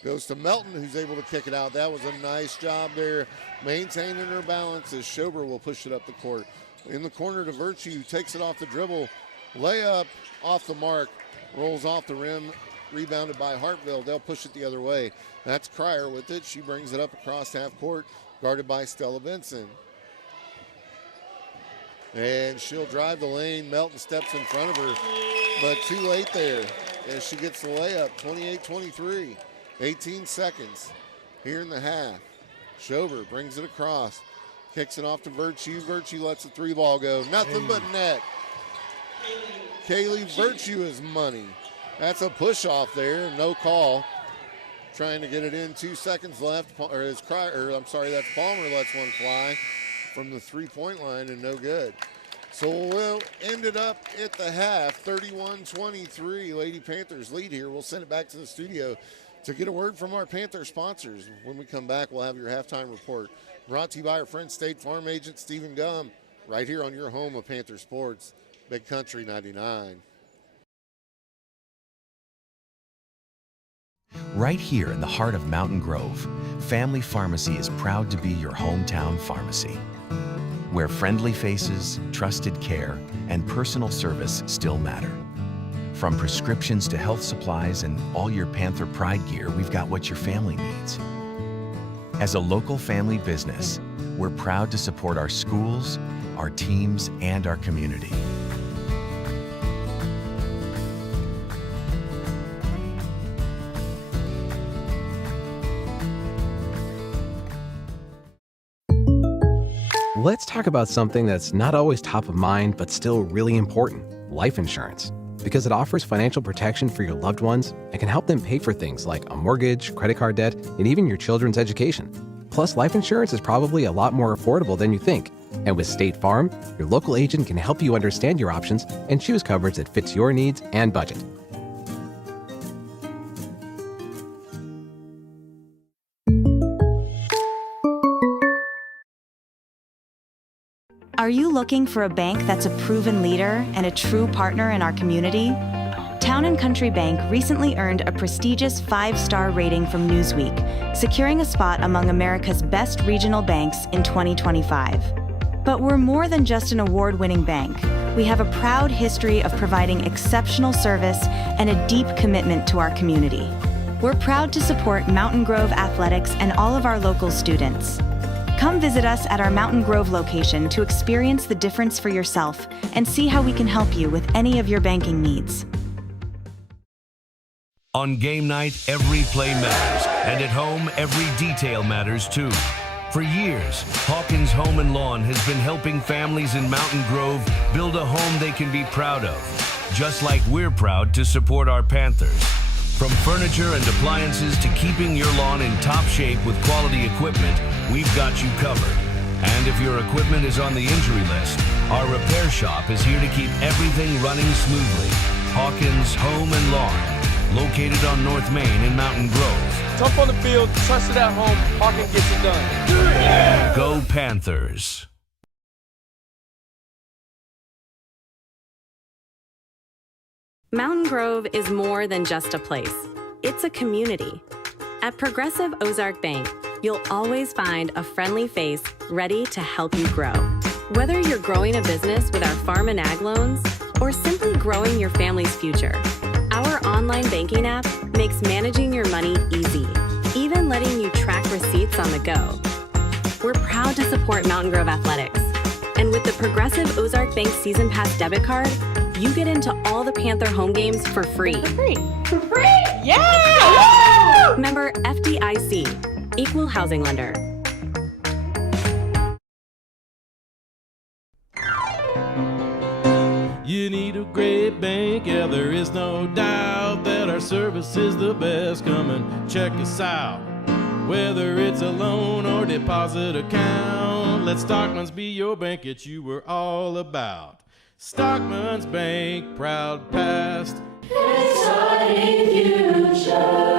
goes to Melton, who's able to kick it out. That was a nice job there, maintaining her balance as Schober will push it up the court. In the corner to Virtue, takes it off the dribble. Layup off the mark, rolls off the rim, rebounded by Hartville. They'll push it the other way. That's Cryer with it. She brings it up across half court, guarded by Stella Benson. And she'll drive the lane. Melton steps in front of her, but too late there as she gets the layup. 28-23, 18 seconds here in the half. Schober brings it across Kicks it off to Virtue. Virtue lets the three ball go. Nothing but net. Kaylee Virtue is money. That's a push off there. No call. Trying to get it in. 2 seconds left. That's Palmer lets one fly from the three-point line and no good. So we'll end it up at the half. 31-23. Lady Panthers lead here. We'll send it back to the studio to get a word from our Panther sponsors. When we come back, we'll have your halftime report. Brought to you by our friend State Farm agent Stephen Gum, right here on your home of Panther Sports, Big Country 99. Right here in the heart of Mountain Grove, Family Pharmacy is proud to be your hometown pharmacy, where friendly faces, trusted care, and personal service still matter. From prescriptions to health supplies and all your Panther Pride gear, we've got what your family needs. As a local family business, we're proud to support our schools, our teams, and our community. Let's talk about something that's not always top of mind, but still really important: life insurance. Because it offers financial protection for your loved ones and can help them pay for things like a mortgage, credit card debt, and even your children's education. Plus, life insurance is probably a lot more affordable than you think. And with State Farm, your local agent can help you understand your options and choose coverage that fits your needs and budget. Are you looking for a bank that's a proven leader and a true partner in our community? Town & Country Bank recently earned a prestigious 5-star rating from Newsweek, securing a spot among America's best regional banks in 2025. But we're more than just an award-winning bank. We have a proud history of providing exceptional service and a deep commitment to our community. We're proud to support Mountain Grove athletics and all of our local students. Come visit us at our Mountain Grove location to experience the difference for yourself and see how we can help you with any of your banking needs. On game night, every play matters, and at home, every detail matters too. For years, Hawkins Home and Lawn has been helping families in Mountain Grove build a home they can be proud of, just like we're proud to support our Panthers. From furniture and appliances to keeping your lawn in top shape with quality equipment, we've got you covered. And if your equipment is on the injury list, our repair shop is here to keep everything running smoothly. Hawkins Home and Lawn, located on North Main in Mountain Grove. Tough on the field, trusted at home, Hawkins gets it done. Yeah! Go Panthers. Mountain Grove is more than just a place. It's a community. At Progressive Ozark Bank, you'll always find a friendly face ready to help you grow. Whether you're growing a business with our farm and ag loans or simply growing your family's future, our online banking app makes managing your money easy, even letting you track receipts on the go. We're proud to support Mountain Grove athletics. And with the Progressive Ozark Bank Season Pass debit card, you get into all the Panther home games for free. For free? Yeah! Member FDIC, Equal Housing Lender. You need a great bank, yeah, there is no doubt that our service is the best. Come and check us out. Whether it's a loan or deposit account, let Stockman's be your bank that you were all about. Stockman's Bank, proud past, exciting future.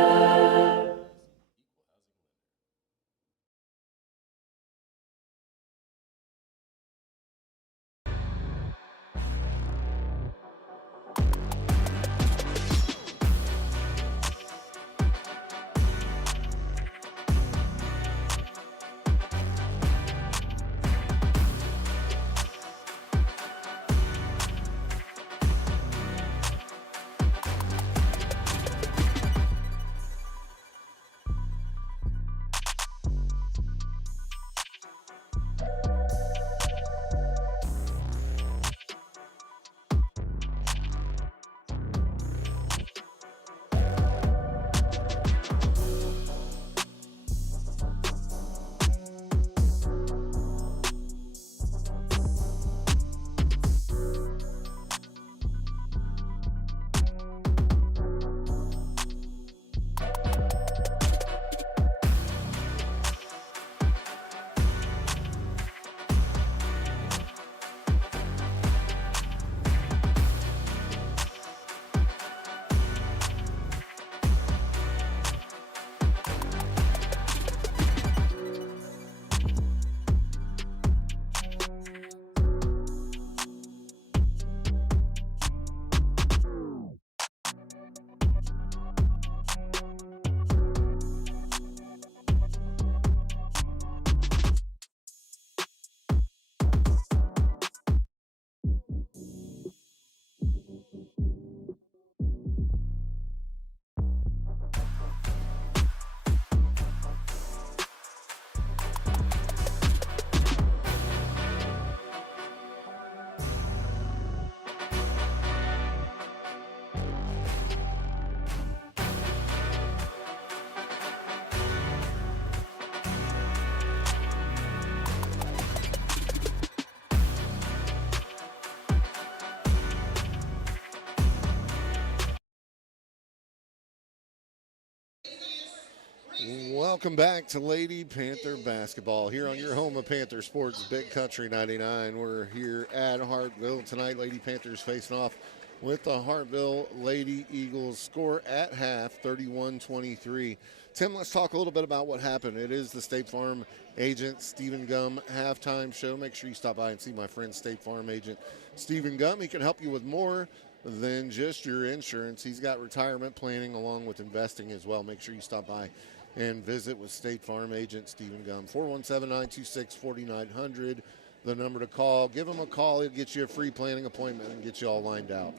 Welcome back to Lady Panther basketball here on your home of Panther Sports, Big Country 99. We're here at Hartville tonight. Lady Panthers facing off with the Hartville Lady Eagles. Score at half, 31-23. Tim, let's talk a little bit about what happened. It is the State Farm agent Stephen Gum halftime show. Make sure you stop by and see my friend State Farm agent Stephen Gum. He can help you with more than just your insurance. He's got retirement planning along with investing as well. Make sure you stop by and visit with State Farm agent Stephen Gum. 417-926-4900, the number to call. Give him a call. He'll get you a free planning appointment and get you all lined out.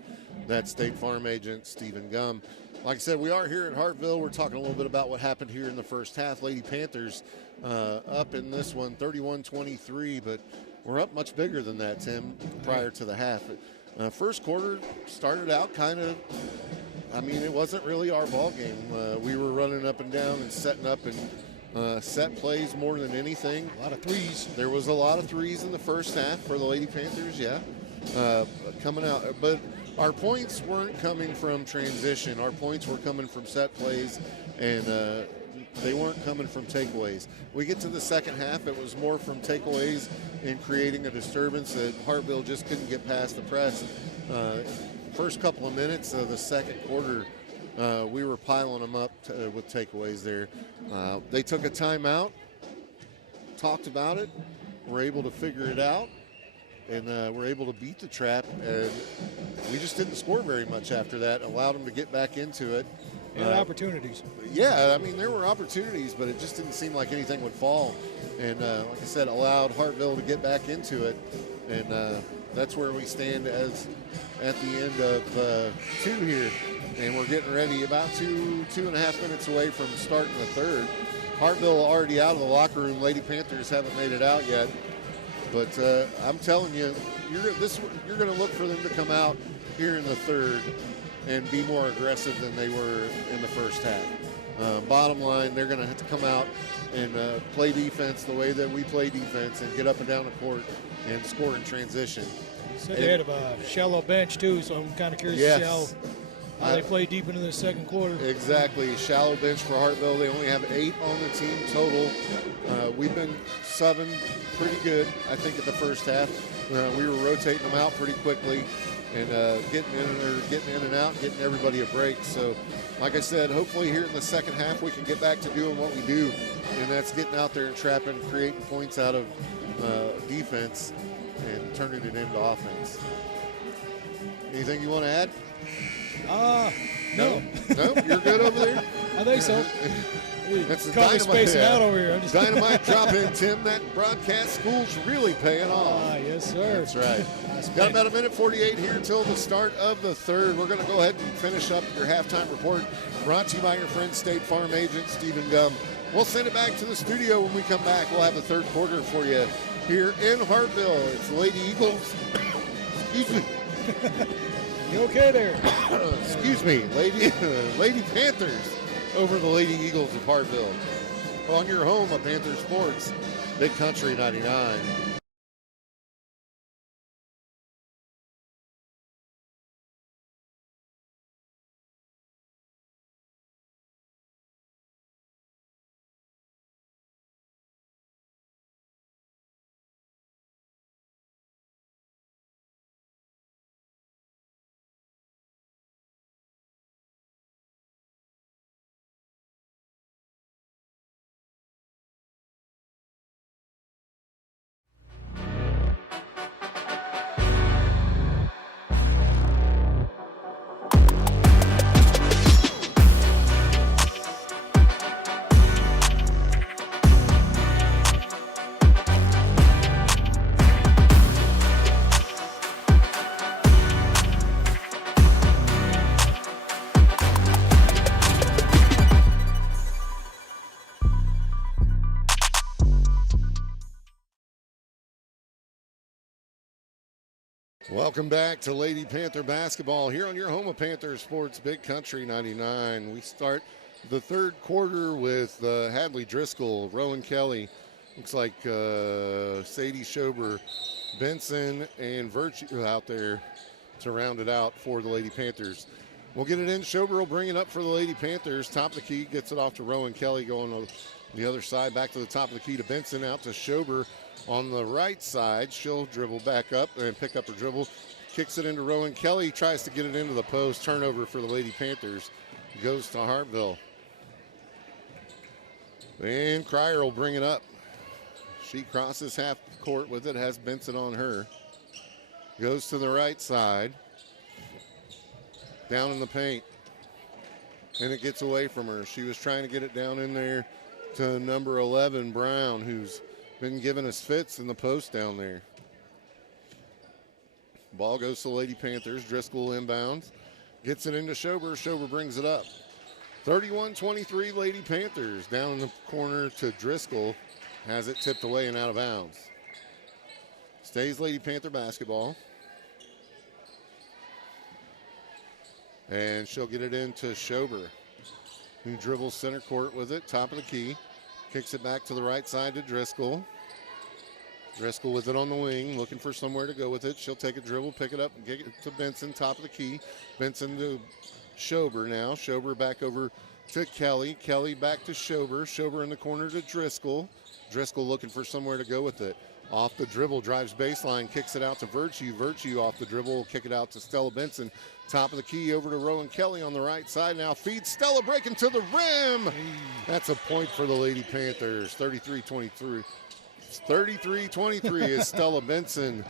That's State Farm agent Stephen Gum. Like I said, we are here at Hartville. We're talking a little bit about what happened here in the first half. Lady Panthers up in this one, 31-23, but we're up much bigger than that, Tim, prior to the half. First quarter started out kind of, it wasn't really our ball game. We were running up and down and setting up and set plays more than anything. A lot of threes. There was a lot of threes in the first half for the Lady Panthers, coming out. But our points weren't coming from transition. Our points were coming from set plays, and they weren't coming from takeaways. We get to the second half, it was more from takeaways and creating a disturbance that Hartville just couldn't get past the press. First couple of minutes of the second quarter, we were piling them up with takeaways there. They took a timeout, talked about it, were able to figure it out, and were able to beat the trap. And we just didn't score very much after that, allowed them to get back into it. And opportunities. Yeah, there were opportunities, but it just didn't seem like anything would fall. And like I said, allowed Hartville to get back into it. And that's where we stand as at the end of two here. And we're getting ready, about two and a half minutes away from starting the third. Hartville already out of the locker room. Lady Panthers haven't made it out yet. But I'm telling you, you're going to look for them to come out here in the third and be more aggressive than they were in the first half. Bottom line, they're going to have to come out and play defense the way that we play defense and get up and down the court and score in transition. You said they had a shallow bench, too, so I'm kind of curious to see how they play deep into the second quarter. Exactly. Shallow bench for Hartville. They only have 8 on the team total. We've been subbing pretty good, I think, at the first half. We were rotating them out pretty quickly and getting in and out, getting everybody a break. So, like I said, hopefully here in the second half we can get back to doing what we do, and that's getting out there and trapping, creating points out of defense and turning it into offense. Anything you want to add? No. No, you're good over there? I think so. That's Caught me spacing out over here. Dynamite drop in, Tim. That broadcast school's really paying off. Yes, sir. That's right. Got about a minute 48 here till the start of the third. We're going to go ahead and finish up your halftime report, brought to you by your friend State Farm agent Stephen Gum. We'll send it back to the studio when we come back. We'll have the third quarter for you here in Hartville. It's the Lady Eagles. Excuse me. You okay there? Excuse me, Lady Panthers over the Lady Eagles of Hartville. On your home of Panther Sports, Big Country 99. Welcome back to Lady Panther basketball here on your home of Panther Sports, Big Country 99. We start the third quarter with Hadley Driscoll, Rowan Kelly, looks like Sadie Schober, Benson, and Virtue out there to round it out for the Lady Panthers. We'll get it in. Schober will bring it up for the Lady Panthers. Top of the key, gets it off to Rowan Kelly going on the other side. Back to the top of the key to Benson, out to Schober on the right side. She'll dribble back up and pick up her dribble. Kicks it into Rowan Kelly, tries to get it into the post. Turnover for the Lady Panthers. Goes to Hartville. And Cryer will bring it up. She crosses half court with it, has Benson on her. Goes to the right side. Down in the paint. And it gets away from her. She was trying to get it down in there to number 11, Brown, who's been giving us fits in the post down there. Ball goes to the Lady Panthers. Driscoll inbounds. Gets it into Schober. Schober brings it up. 31-23 Lady Panthers. Down in the corner to Driscoll. Has it tipped away and out of bounds. Stays Lady Panther basketball. And she'll get it into Schober, who dribbles center court with it, top of the key. Kicks it back to the right side to Driscoll. Driscoll with it on the wing, looking for somewhere to go with it. She'll take a dribble, pick it up, and get it to Benson, top of the key. Benson to Schober now. Schober back over to Kelly. Kelly back to Schober. Schober in the corner to Driscoll. Driscoll looking for somewhere to go with it. Off the dribble, drives baseline, kicks it out to Virtue. Virtue off the dribble, will kick it out to Stella Benson. Top of the key over to Rowan Kelly on the right side. Now feeds Stella, breaking to the rim. That's a point for the Lady Panthers, 33-23. 33-23 is Stella Benson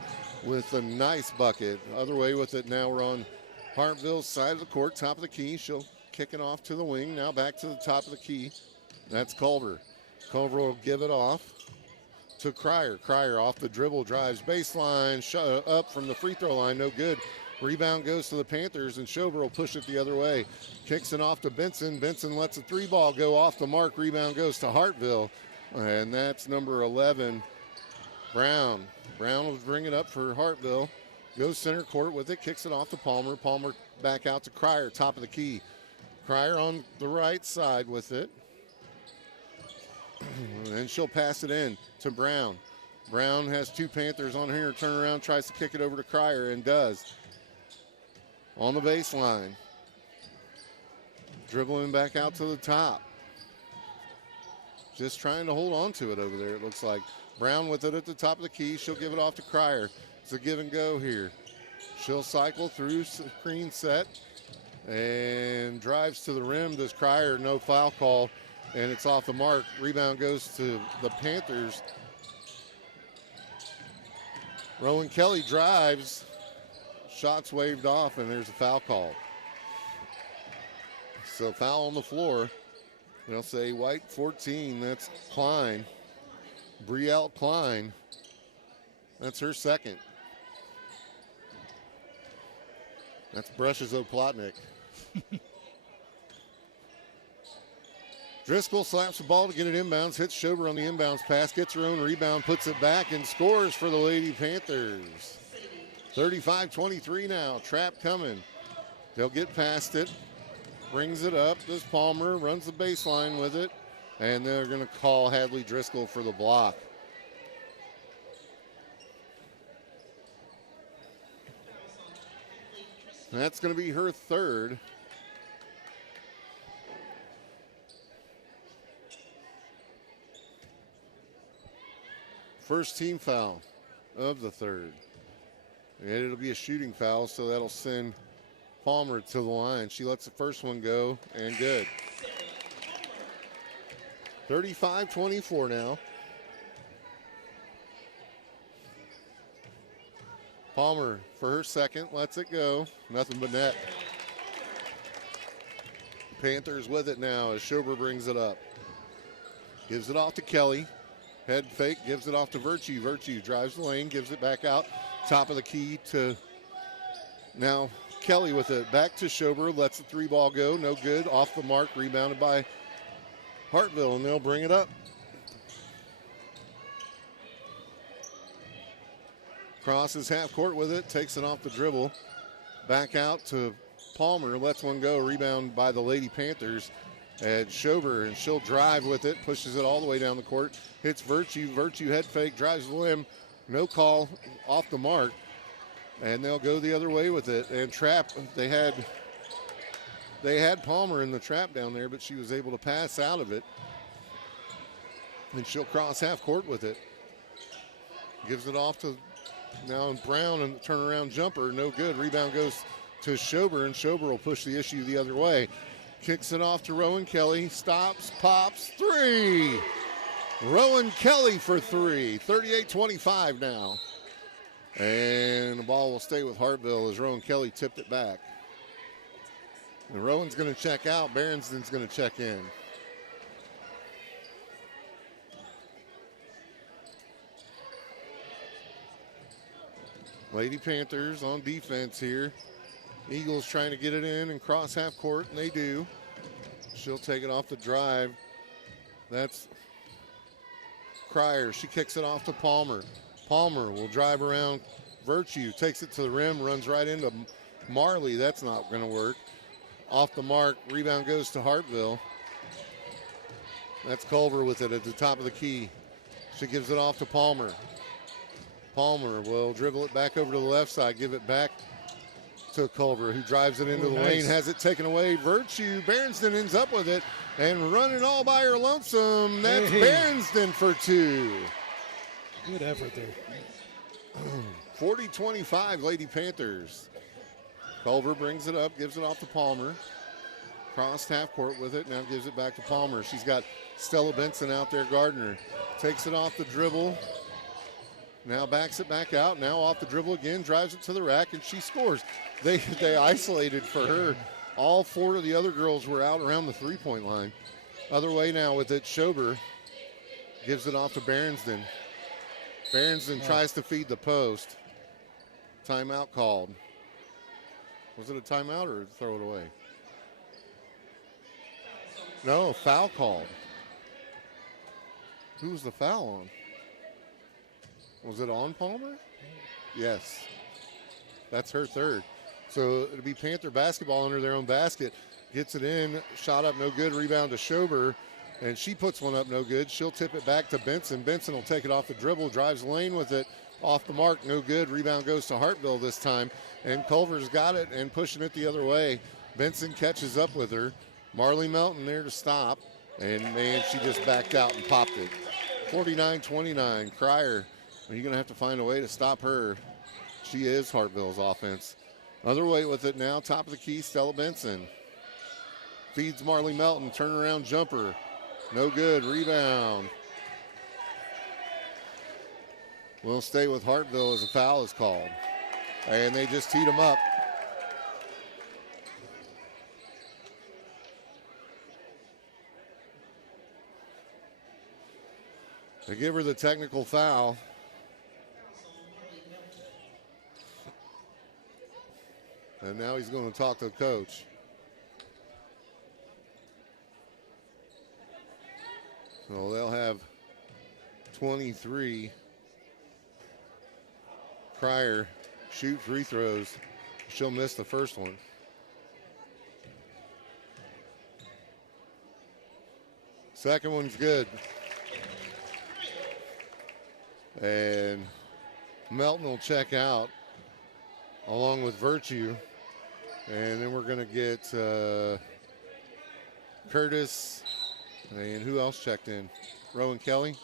with a nice bucket. Other way with it now, we're on Hartville's side of the court, top of the key. She'll kick it off to the wing, now back to the top of the key. That's Culver. Culver will give it off to Cryer. Cryer off the dribble, drives baseline, up from the free throw line, no good. Rebound goes to the Panthers, and Schober will push it the other way. Kicks it off to Benson. Benson lets a three ball go off the mark. Rebound goes to Hartville, and that's number 11, Brown. Brown will bring it up for Hartville. Goes center court with it, kicks it off to Palmer. Palmer back out to Cryer, top of the key. Cryer on the right side with it. And she'll pass it in to Brown. Brown has two Panthers on here. Turn around, tries to kick it over to Cryer, and does. On the baseline. Dribbling back out to the top. Just trying to hold on to it over there, it looks like. Brown with it at the top of the key. She'll give it off to Cryer. It's a give and go here. She'll cycle through screen set and drives to the rim. Does Cryer, no foul call, and it's off the mark. Rebound goes to the Panthers. Rowan Kelly drives. Shots waved off, and there's a foul call. So foul on the floor. They'll say White 14. That's Klein. Brielle Klein. That's her second. That's Brushes Oplotnik. Driscoll slaps the ball to get it inbounds, hits Schober on the inbounds pass, gets her own rebound, puts it back, and scores for the Lady Panthers. 35-23 now. Trap coming. They'll get past it. Brings it up. This Palmer runs the baseline with it. And they're going to call Hadley Driscoll for the block. And that's going to be her third. First team foul of the third. And it'll be a shooting foul, so that'll send Palmer to the line. She lets the first one go, and good. 35-24 now. Palmer for her second, lets it go. Nothing but net. Panthers with it now as Schober brings it up. Gives it off to Kelly. Head fake, gives it off to Virtue. Virtue drives the lane, gives it back out. Top of the key to now Kelly with it. Back to Schober, lets the three ball go. No good, off the mark, rebounded by Hartville, and they'll bring it up. Crosses half court with it, takes it off the dribble. Back out to Palmer, lets one go. Rebound by the Lady Panthers at Schober, and she'll drive with it, pushes it all the way down the court. Hits Virtue. Virtue head fake, drives the rim. No call, off the mark. And they'll go the other way with it. And trap, they had They had Palmer in the trap down there, but she was able to pass out of it. And she'll cross half court with it. Gives it off to now Brown, and the turnaround jumper, no good. Rebound goes to Schober, and Schober will push the issue the other way. Kicks it off to Rowan Kelly, stops, pops, three. Rowan Kelly for three, 38-25 now. And the ball will stay with Hartville as Rowan Kelly tipped it back. And Rowan's going to check out, Berensden's going to check in. Lady Panthers on defense here. Eagles trying to get it in and cross half court, and they do. She'll take it off the drive. That's Cryer. She kicks it off to Palmer. Palmer will drive around Virtue, takes it to the rim, runs right into Marley. That's not going to work. Off the mark, rebound goes to Hartville. That's Culver with it at the top of the key. She gives it off to Palmer. Palmer will dribble it back over to the left side, give it back to Culver, who drives it into the lane, has it taken away. Virtue, Berensden ends up with it and running all by her lonesome. That's Berensden for two. Good effort there. 40-25, Lady Panthers. Culver brings it up, gives it off to Palmer. Crossed half court with it, now gives it back to Palmer. She's got Stella Benson out there guarding her. Takes it off the dribble. Now backs it back out. Now off the dribble again, drives it to the rack, and she scores. They isolated for her. All four of the other girls were out around the three-point line. Other way now with it, Schober gives it off to Berensden. Berensden tries to feed the post. Timeout called. Was it a timeout or throw it away? No, foul called. Who was the foul on? Was it on Palmer? Yes. That's her third. So it'll be Panther basketball under their own basket. Gets it in, shot up no good, rebound to Schober, and she puts one up no good. She'll tip it back to Benson. Benson will take it off the dribble, drives the lane with it, off the mark, no good. Rebound goes to Hartville this time, and Culver's got it and pushing it the other way. Benson catches up with her. Marley Melton there to stop, and man, she just backed out and popped it. 49-29, Cryer. You're going to have to find a way to stop her. She is Hartville's offense. Other way with it now, top of the key, Stella Benson. Feeds Marley Melton, turnaround jumper. No good, rebound. We'll stay with Hartville as a foul is called. And they just teed them up. They give her the technical foul. And now he's going to talk to the coach. So they'll have 23. Cryer shoot free throws. She'll miss the first one. Second one's good. And Melton will check out along with Virtue. And then we're going to get Curtis, and who else checked in? Rowan Kelly.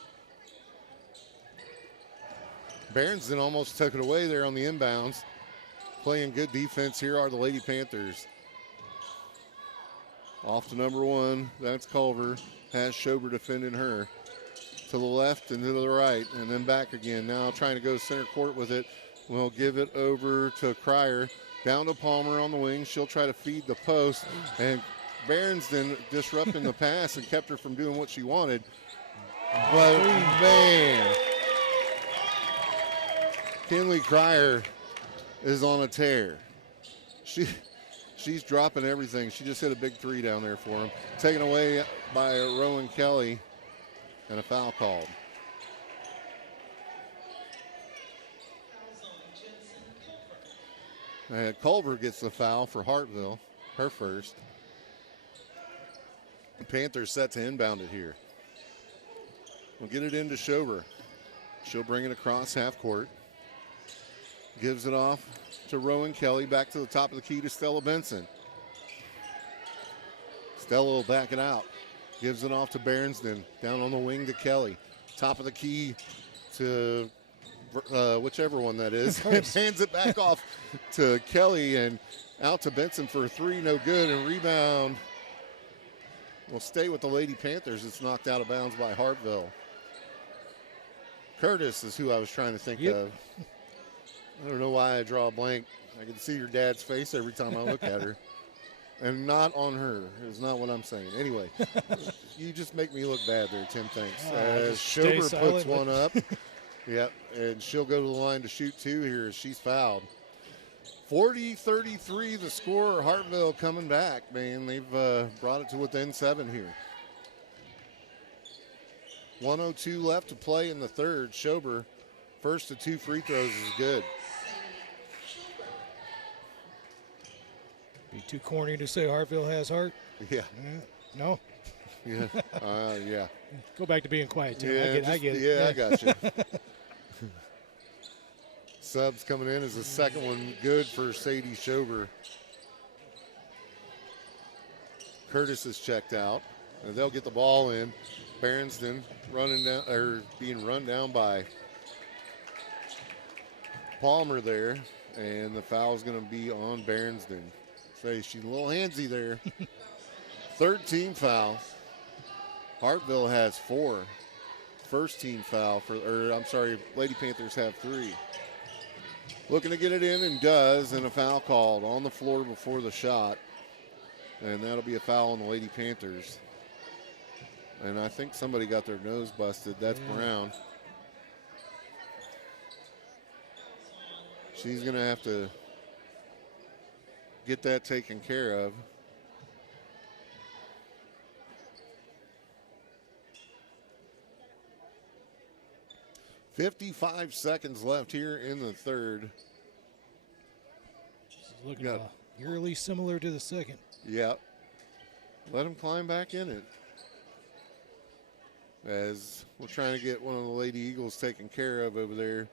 Berensden almost took it away there on the inbounds. Playing good defense here are the Lady Panthers. Off to number one, that's Culver. Has Schober defending her. To the left and to the right, and then back again. Now trying to go center court with it. We'll give it over to Cryer. Down to Palmer on the wing. She'll try to feed the post. And Berensden disrupting the pass and kept her from doing what she wanted. But, man, Kinley Cryer is on a tear. She's dropping everything. She just hit a big three down there for him. Taken away by Rowan Kelly, and a foul called. And Culver gets the foul for Hartville, her first. The Panthers set to inbound it here. We'll get it into Schober. She'll bring it across half court. Gives it off to Rowan Kelly. Back to the top of the key to Stella Benson. Stella will back it out. Gives it off to Berensden. Down on the wing to Kelly. Top of the key to whichever one that is. Hands it back off to Kelly and out to Benson for a three. No good. And rebound will stay with the Lady Panthers. It's knocked out of bounds by Hartville. Curtis is who I was trying to think of. I don't know why I draw a blank. I can see your dad's face every time I look at her. And not on her. It's not what I'm saying. Anyway, you just make me look bad there, Tim. Thanks. Schober puts one up. Yep, and she'll go to the line to shoot two here as she's fouled. 40-33 the score. Hartville coming back, man. They've brought it to within 7 here. 1:02 left to play in the third. Schober, first to 2 free throws is good. Be too corny to say Hartville has heart. Yeah. No. Yeah. Yeah. Go back to being quiet, too. Yeah, I get it. Yeah, I got you. Subs coming in as the second one good for Sadie Schober. Curtis is checked out, and they'll get the ball in. Berensden running down, or being run down by Palmer there, and the foul is going to be on Berensden. Say she's a little handsy there. Third team foul. Hartville has 4. First team foul Lady Panthers have 3. Looking to get it in and does, and a foul called on the floor before the shot. And that'll be a foul on the Lady Panthers. And I think somebody got their nose busted. That's Brown. She's going to have to get that taken care of. .55 seconds left here in the third. This is looking eerily similar to the second. Yeah. Let him climb back in it. As we're trying to get one of the Lady Eagles taken care of over there.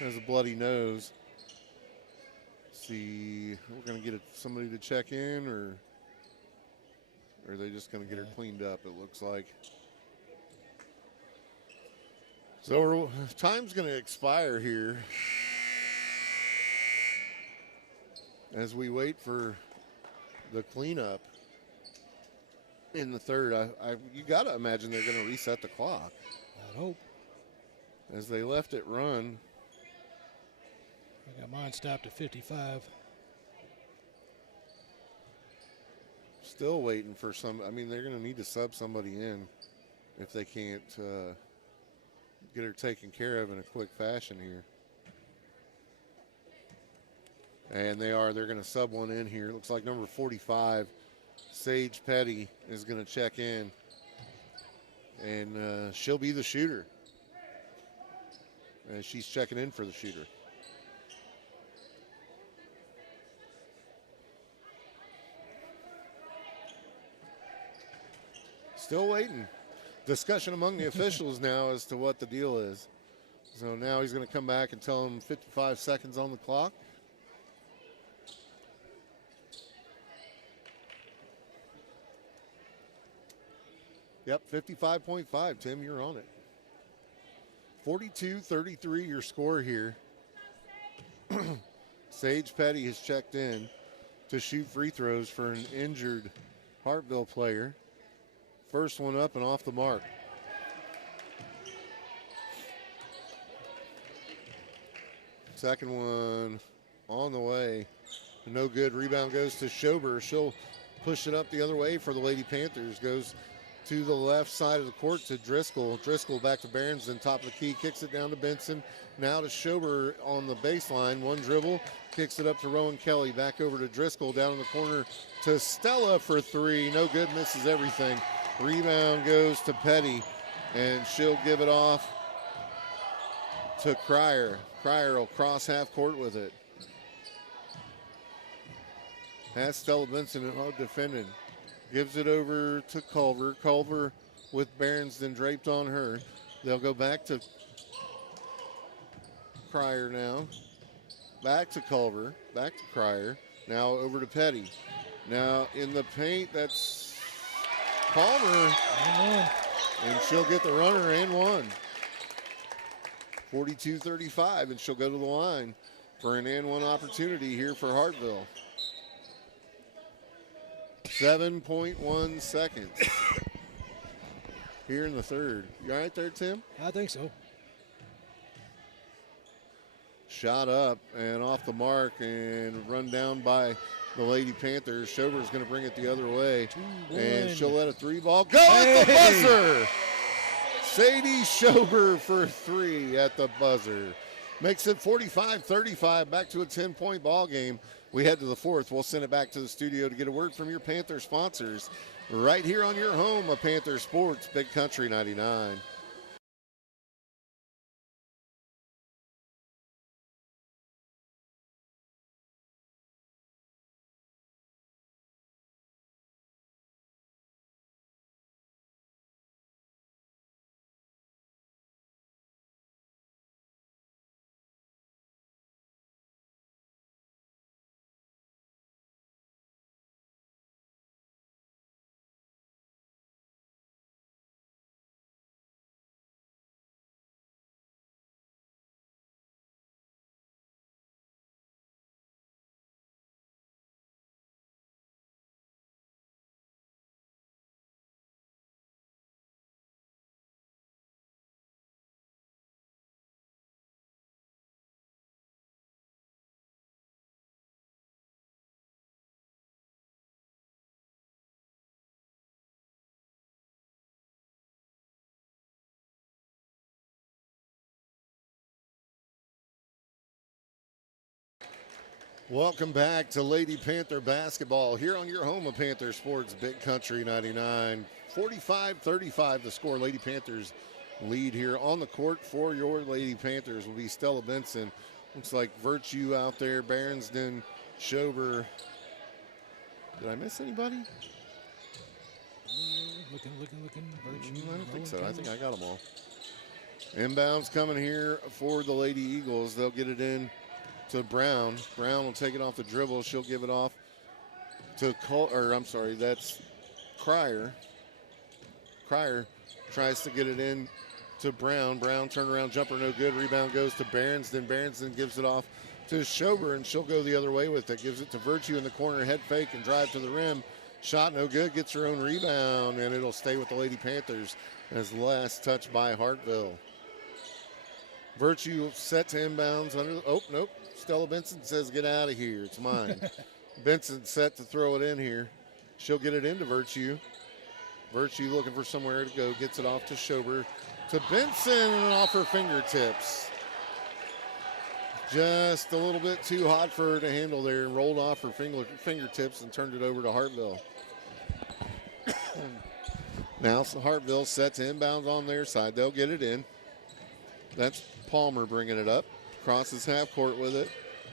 Has a bloody nose. See, we're going to get somebody to check in, or are they just going to get her cleaned up, it looks like. So time's going to expire here as we wait for the cleanup in the third. You got to imagine they're going to reset the clock. I'd hope. As they left it run. I got mine stopped at 55. Still waiting for some. I mean, they're going to need to sub somebody in if they can't get her taken care of in a quick fashion here. And they're going to sub one in here. Looks like number 45, Sage Petty, is going to check in. And she'll be the shooter. And she's checking in for the shooter. Still waiting. Discussion among the officials now as to what the deal is. So now he's going to come back and tell them 55 seconds on the clock. Yep, 55.5. Tim, you're on it. 42-33 your score here. Sage Petty has checked in to shoot free throws for an injured Hartville player. First one up and off the mark. Second one on the way. No good. Rebound goes to Schober. She'll push it up the other way for the Lady Panthers. Goes to the left side of the court to Driscoll. Driscoll back to Berensden, top of the key, kicks it down to Benson. Now to Schober on the baseline. One dribble, kicks it up to Rowan Kelly. Back over to Driscoll, down in the corner to Stella for 3. No good, misses everything. Rebound goes to Petty, and she'll give it off to Cryer. Cryer will cross half court with it. Has Stella Benson defending. Gives it over to Culver. Culver with Berensden draped on her. They'll go back to Cryer now. Back to Culver. Back to Cryer. Now over to Petty. Now in the paint, that's Palmer, And and she'll get the runner and one. 42-35, and she'll go to the line for an and one opportunity here for Hartville. 7.1 seconds here in the third. You all right there, Tim? I think so. Shot up and off the mark and run down by the Lady Panthers. Schober's going to bring it the other way. And she'll let a three ball go at the buzzer. Sadie Schober for three at the buzzer. Makes it 45-35, back to a 10-point ball game. We head to the fourth. We'll send it back to the studio to get a word from your Panther sponsors right here on your home of Panther Sports, Big Country 99. Welcome back to Lady Panther basketball here on your home of Panther Sports, Big Country 99. 45-35 the score. Lady Panthers lead here on the court for your Lady Panthers will be Stella Benson. Looks like Virtue out there, Berensden, Schober. Did I miss anybody? Looking. Virtue, I don't think so. I think I got them all. Inbounds coming here for the Lady Eagles. They'll get it in to Brown. Brown will take it off the dribble. She'll give it off to that's Cryer. Cryer tries to get it in to Brown. Brown turnaround jumper, no good. Rebound goes to Berensden. Berensden gives it off to Schober, and she'll go the other way with it. Gives it to Virtue in the corner, head fake and drive to the rim. Shot no good, gets her own rebound, and it'll stay with the Lady Panthers as last touch by Hartville. Virtue set to inbounds nope. Stella Benson says, get out of here. It's mine. Benson set to throw it in here. She'll get it into Virtue. Virtue looking for somewhere to go. Gets it off to Schober. To Benson and off her fingertips. Just a little bit too hot for her to handle there and rolled off her fingertips and turned it over to Hartville. Now Hartville set to inbounds on their side. They'll get it in. That's Palmer bringing it up. Crosses half court with it.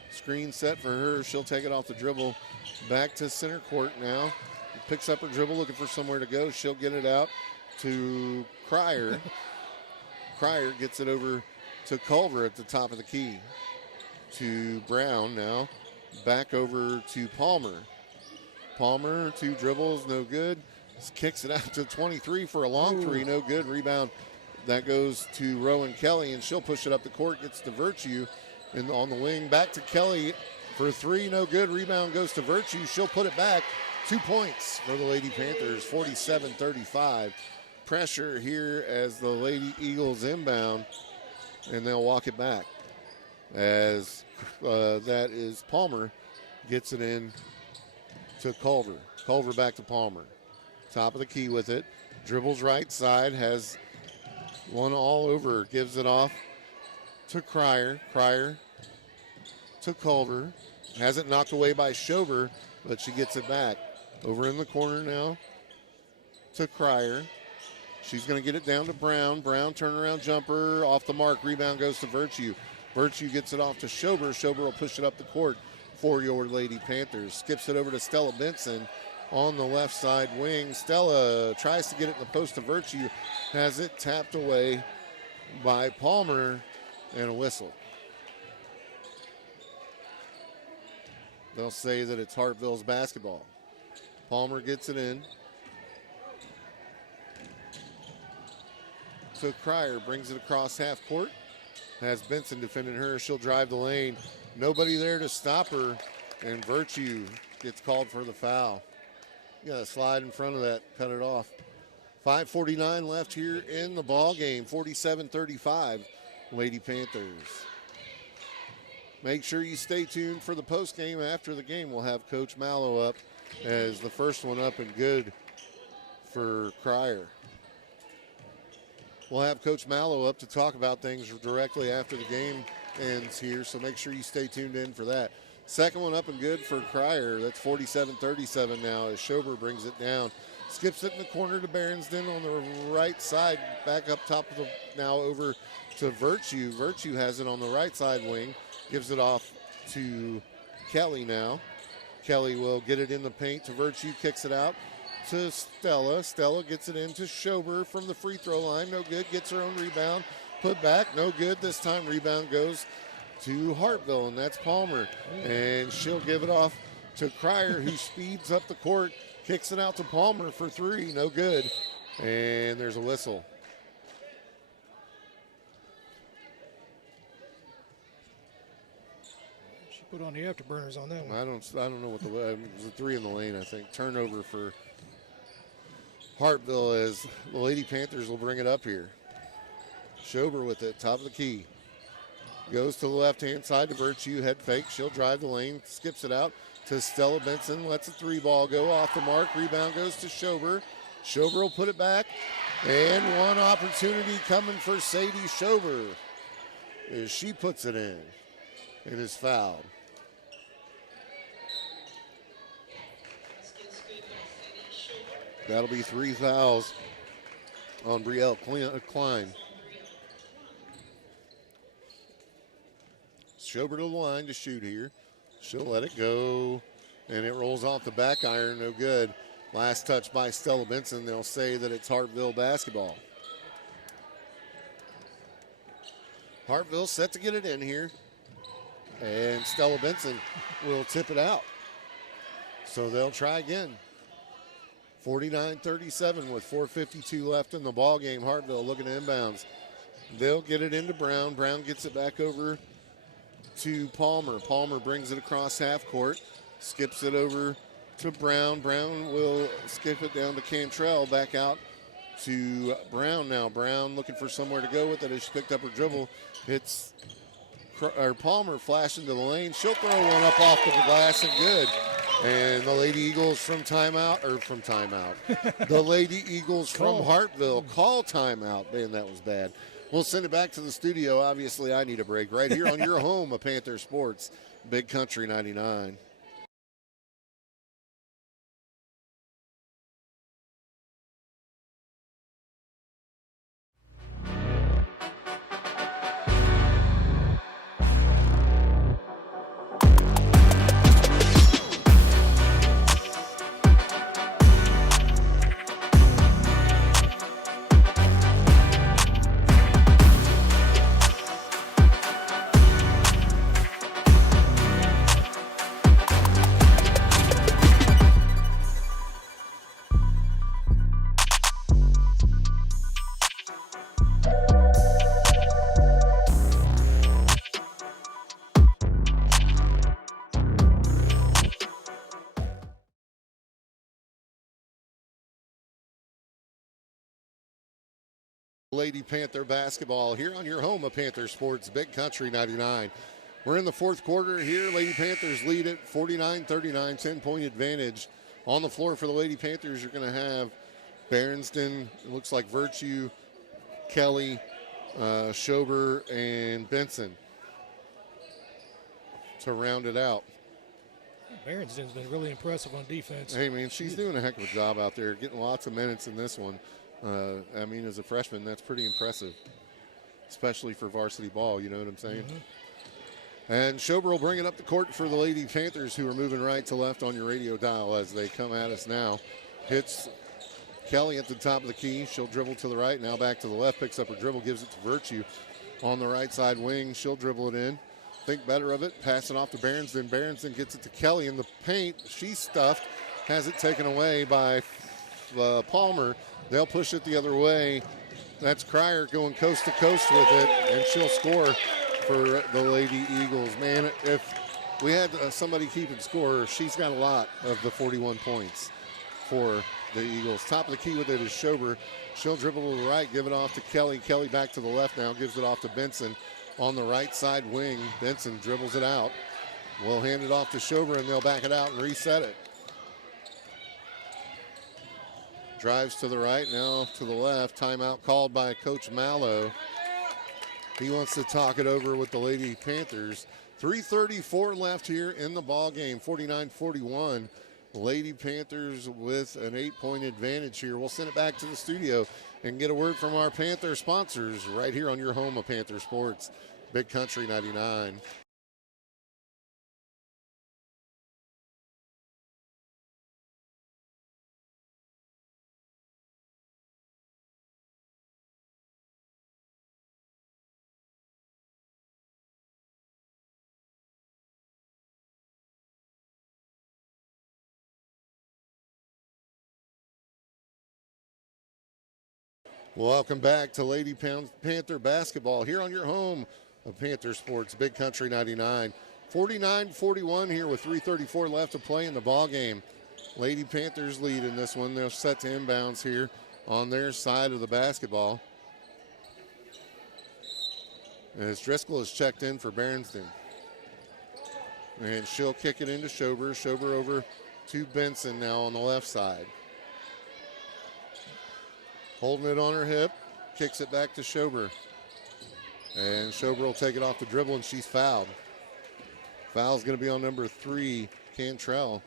Screen set for her. She'll take it off the dribble. Back to center court now. Picks up her dribble, looking for somewhere to go. She'll get it out to Cryer. Cryer gets it over to Culver at the top of the key. To Brown now. Back over to Palmer. Palmer, two dribbles, no good. Kicks it out to 23 for a long three, no good. Rebound. That goes to Rowan Kelly, and she'll push it up the court, gets to Virtue on the wing. Back to Kelly for three, no good. Rebound goes to Virtue. She'll put it back. 2 points for the Lady Panthers, 47-35. Pressure here as the Lady Eagles inbound, and they'll walk it back. As that is Palmer gets it in to Culver. Culver back to Palmer. Top of the key with it. Dribbles right side, has one all over, gives it off to Cryer. Cryer to Culver. Has it knocked away by Schober, but she gets it back. Over in the corner now to Cryer. She's going to get it down to Brown. Brown turnaround jumper off the mark. Rebound goes to Virtue. Virtue gets it off to Schober. Schober will push it up the court for your Lady Panthers. Skips it over to Stella Benson on the left side wing. Stella tries to get it in the post to Virtue. Has it tapped away by Palmer, and a whistle. They'll say that it's Hartville's basketball. Palmer gets it in. to Cryer. Brings it across half court. Has Benson defending her. She'll drive the lane. Nobody there to stop her. And Virtue gets called for the foul. You got to slide in front of that, cut it off. 5:49 left here in the ball game. 47-35, Lady Panthers. Make sure you stay tuned for the post game. After the game, we'll have Coach Mallow up as the first one up and good for Cryer. We'll have Coach Mallow up to talk about things directly after the game ends here, so make sure you stay tuned in for that. Second one up and good for Cryer. That's 47-37 now as Schober brings it down. Skips it in the corner to Berensden on the right side. Back up top of the, now over to Virtue. Virtue has it on the right side wing. Gives it off to Kelly now. Kelly will get it in the paint to Virtue. Kicks it out to Stella. Stella gets it into Schober from the free throw line. No good. Gets her own rebound. Put back. No good. This time rebound goes to Hartville, and that's Palmer. And she'll give it off to Cryer, who speeds up the court. Kicks it out to Palmer for three. No good. And there's a whistle. She put on the afterburners on that one. I don't know what it was a three in the lane, I think. Turnover for Hartville as the Lady Panthers will bring it up here. Schober with it, top of the key. Goes to the left-hand side to Virtue, head fake. She'll drive the lane, skips it out to Stella Benson. Lets a three ball go off the mark. Rebound goes to Schober. Schober will put it back. And one opportunity coming for Sadie Schober as she puts it in. It is fouled. That'll be 3 fouls on Brielle Klein. Schober to the line to shoot here. She'll let it go, and it rolls off the back iron, no good. Last touch by Stella Benson. They'll say that it's Hartville basketball. Hartville set to get it in here, and Stella Benson will tip it out. So they'll try again. 49-37 with 4:52 left in the ball game. Hartville looking to inbounds. They'll get it into Brown. Brown gets it back over to Palmer. Palmer brings it across half court, skips it over to Brown. Brown will skip it down to Cantrell, back out to Brown now. Brown looking for somewhere to go with it as she picked up her dribble. It's Palmer flashing to the lane. She'll throw one up off the glass and good. And the Lady Eagles the Lady Eagles from Hartville call timeout. Man, that was bad. We'll send it back to the studio. Obviously, I need a break right here on your home of Panther Sports, Big Country 99. Lady Panther basketball here on your home of Panther Sports, Big Country 99. We're in the fourth quarter here. Lady Panthers lead it 49-39, 10-point advantage. On the floor for the Lady Panthers, you're going to have Berensden, it looks like Virtue, Kelly, Schober, and Benson to round it out. Berensden's been really impressive on defense. Hey, man, she's doing a heck of a job out there, getting lots of minutes in this one. I mean, as a freshman, that's pretty impressive, especially for varsity ball, you know what I'm saying? Mm-hmm. And Schober will bring it up the court for the Lady Panthers, who are moving right to left on your radio dial as they come at us now. Hits Kelly at the top of the key. She'll dribble to the right, now back to the left, picks up her dribble, gives it to Virtue on the right side wing. She'll dribble it in. Think better of it, pass it off to Berensden. Berensden gets it to Kelly in the paint. She's stuffed, has it taken away by Palmer. They'll push it the other way. That's Cryer going coast to coast with it, and she'll score for the Lady Eagles. Man, if we had somebody keeping score, she's got a lot of the 41 points for the Eagles. Top of the key with it is Schober. She'll dribble to the right, give it off to Kelly. Kelly back to the left now, gives it off to Benson on the right side wing. Benson dribbles it out. We'll hand it off to Schober, and they'll back it out and reset it. Drives to the right, now to the left. Timeout called by Coach Mallow. He wants to talk it over with the Lady Panthers. 3:34 left here in the ball game, 49-41. Lady Panthers with an 8-point advantage here. We'll send it back to the studio and get a word from our Panther sponsors right here on your home of Panther Sports, Big Country 99. Welcome back to Lady Panther basketball here on your home of Panther Sports, Big Country 99. 49-41 here with 3:34 left to play in the ball game. Lady Panthers lead in this one. They're set to inbounds here on their side of the basketball. As Driscoll is checked in for Berenstain. And she'll kick it into Schober. Schober over to Benson now on the left side. Holding it on her hip, kicks it back to Schober. And Schober will take it off the dribble, and she's fouled. Foul's going to be on number 3, Cantrell,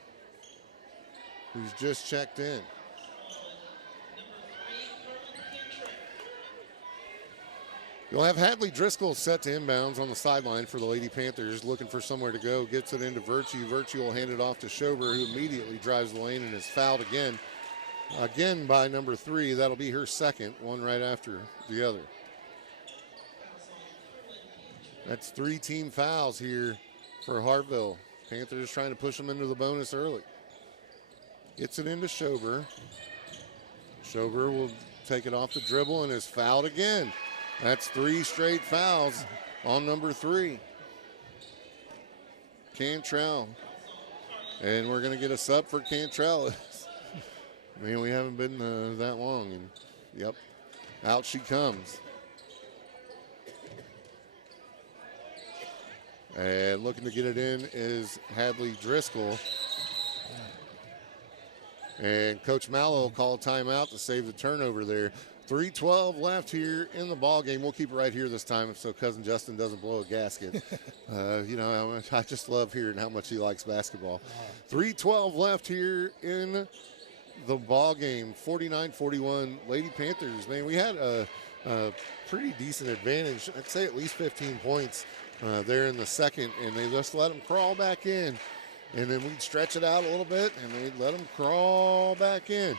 who's just checked in. You'll have Hadley Driscoll set to inbounds on the sideline for the Lady Panthers, looking for somewhere to go. Gets it into Virtue. Virtue will hand it off to Schober, who immediately drives the lane and is fouled again. Again by number 3. That'll be her second, one right after the other. That's 3 team fouls here for Hartville. Panthers trying to push them into the bonus early. Gets it into Schober. Schober will take it off the dribble and is fouled again. That's 3 straight fouls on number 3. Cantrell. And we're going to get a sub for Cantrell. Man, we haven't been that long. And yep, out she comes. And looking to get it in is Hadley Driscoll. And Coach Mallow called timeout to save the turnover there. 3:12 left here in the ball game. We'll keep it right here this time so Cousin Justin doesn't blow a gasket. You know, I just love hearing how much he likes basketball. 3:12 left here in the ball game, 49-41. Lady Panthers, man, we had a pretty decent advantage. I'd say at least 15 points there in the second, and they just let them crawl back in. And then we'd stretch it out a little bit, and they'd let them crawl back in.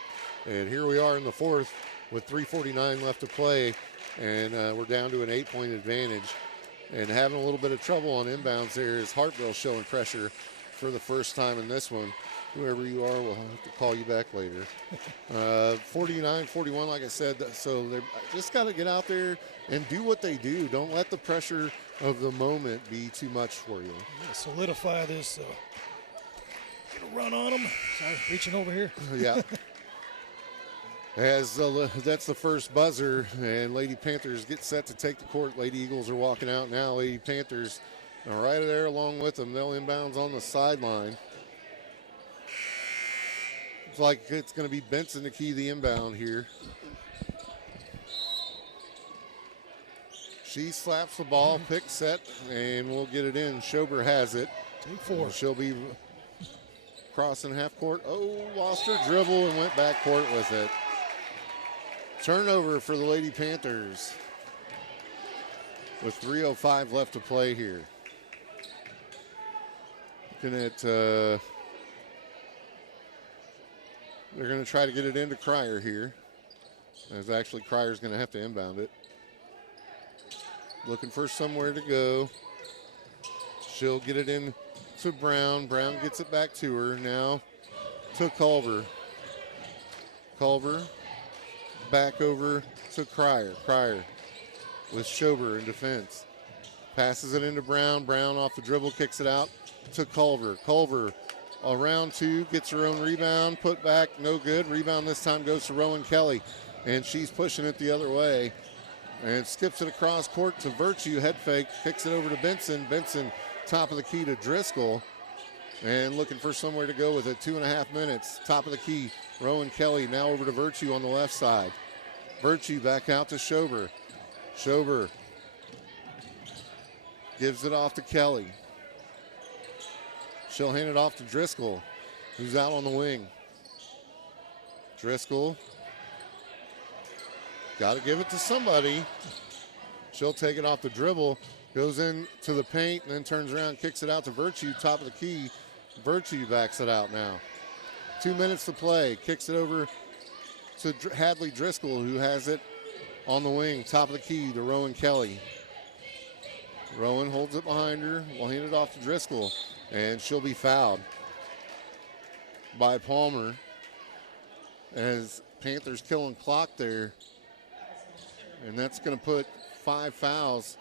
And here we are in the fourth with 3:49 left to play, and we're down to an 8-point advantage. And having a little bit of trouble on inbounds there is Hartville showing pressure for the first time in this one. Whoever you are, we'll have to call you back later. 49-41, like I said, so they just got to get out there and do what they do. Don't let the pressure of the moment be too much for you. Yeah, solidify this. Get a run on them. Sorry, reaching over here. Yeah. As that's the first buzzer, and Lady Panthers get set to take the court. Lady Eagles are walking out now. Lady Panthers are right there along with them. They'll inbounds on the sideline. Looks like it's going to be Benson to key the inbound here. She slaps the ball, pick set, and we'll get it in. Schober has it. Take 4. She'll be crossing half court. Oh, lost her dribble and went back court with it. Turnover for the Lady Panthers with 3:05 left to play here. Looking at, they're going to try to get it into Cryer here. As actually Cryer's going to have to inbound it. Looking for somewhere to go. She'll get it in to Brown. Brown gets it back to her. Now to Culver. Culver back over to Cryer. Cryer with Schober in defense. Passes it into Brown. Brown off the dribble, kicks it out to Culver. Culver around 2, gets her own rebound, put back, no good. Rebound this time goes to Rowan Kelly, and she's pushing it the other way and skips it across court to Virtue. Head fake, kicks it over to Benson. Benson, top of the key to Driscoll, and looking for somewhere to go with it. 2.5 minutes, top of the key. Rowan Kelly now over to Virtue on the left side. Virtue back out to Schober. Schober gives it off to Kelly. She'll hand it off to Driscoll, who's out on the wing. Driscoll, got to give it to somebody. She'll take it off the dribble, goes into the paint, and then turns around, kicks it out to Virtue, top of the key. Virtue backs it out now. 2 minutes to play, kicks it over to Hadley Driscoll, who has it on the wing, top of the key to Rowan Kelly. Rowan holds it behind her, will hand it off to Driscoll, and she'll be fouled by Palmer as Panthers killing clock there. And that's going to put 5 fouls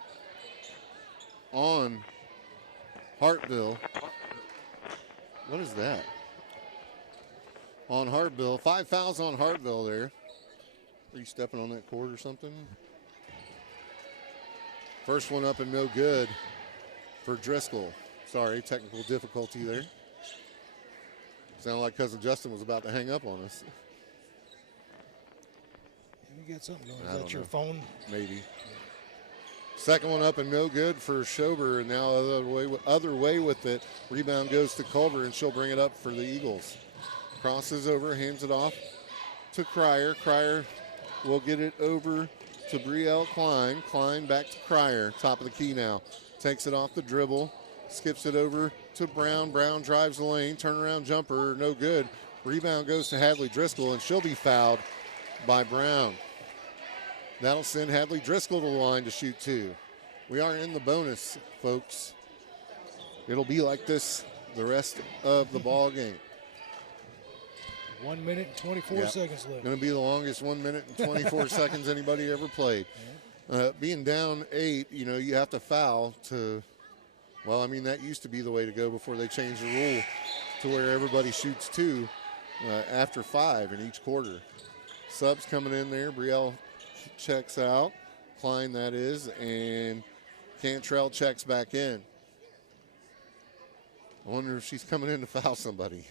on Hartville. What is that? On Hartville. 5 fouls on Hartville there. Are you stepping on that cord or something? First one up and no good for Driscoll. Sorry, technical difficulty there. Sounded like Cousin Justin was about to hang up on us. You got something going. Is that your phone? Maybe. Second one up and no good for Schober, and now other way with it. Rebound goes to Culver, and she'll bring it up for the Eagles. Crosses over, hands it off to Cryer. Cryer will get it over to Brielle Klein. Klein back to Cryer, top of the key now. Takes it off the dribble, skips it over to Brown. Brown drives the lane, turnaround jumper, no good. Rebound goes to Hadley Driscoll, and she'll be fouled by Brown. That'll send Hadley Driscoll to the line to shoot 2. We are in the bonus, folks. It'll be like this the rest of the ball game. 1 minute and 24 seconds left. Going to be the longest 1 minute and 24 seconds anybody ever played. Being down 8, you have to foul to, well, I mean, that used to be the way to go before they changed the rule to where everybody shoots 2 after 5 in each quarter. Subs coming in there. Brielle checks out. Klein, that is. And Cantrell checks back in. I wonder if she's coming in to foul somebody.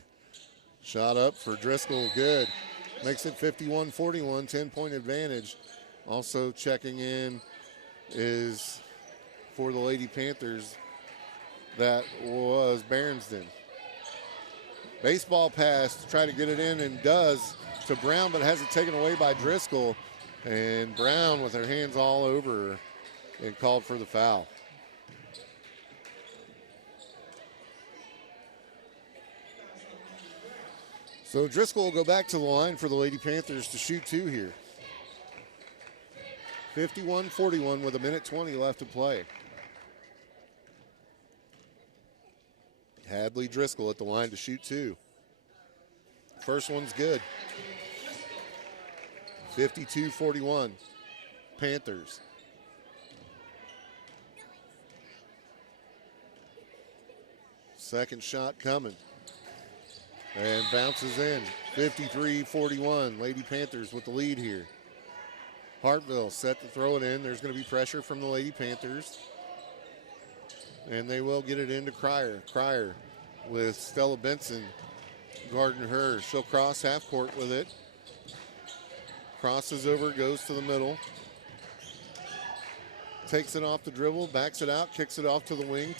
Shot up for Driscoll, good. Makes it 51-41, 10-point advantage. Also checking in is for the Lady Panthers. That was Berensden. Baseball pass to try to get it in, and does to Brown, but has it taken away by Driscoll. And Brown with her hands all over her and called for the foul. So Driscoll will go back to the line for the Lady Panthers to shoot 2 here. 51-41 with 1:20 left to play. Hadley Driscoll at the line to shoot 2. First one's good. 52-41, Panthers. Second shot coming. And bounces in. 53-41, Lady Panthers with the lead here. Hartville set to throw it in. There's going to be pressure from the Lady Panthers. And they will get it into Cryer. Cryer with Stella Benson guarding her. She'll cross half court with it. Crosses over, goes to the middle. Takes it off the dribble, backs it out, kicks it off to the wing.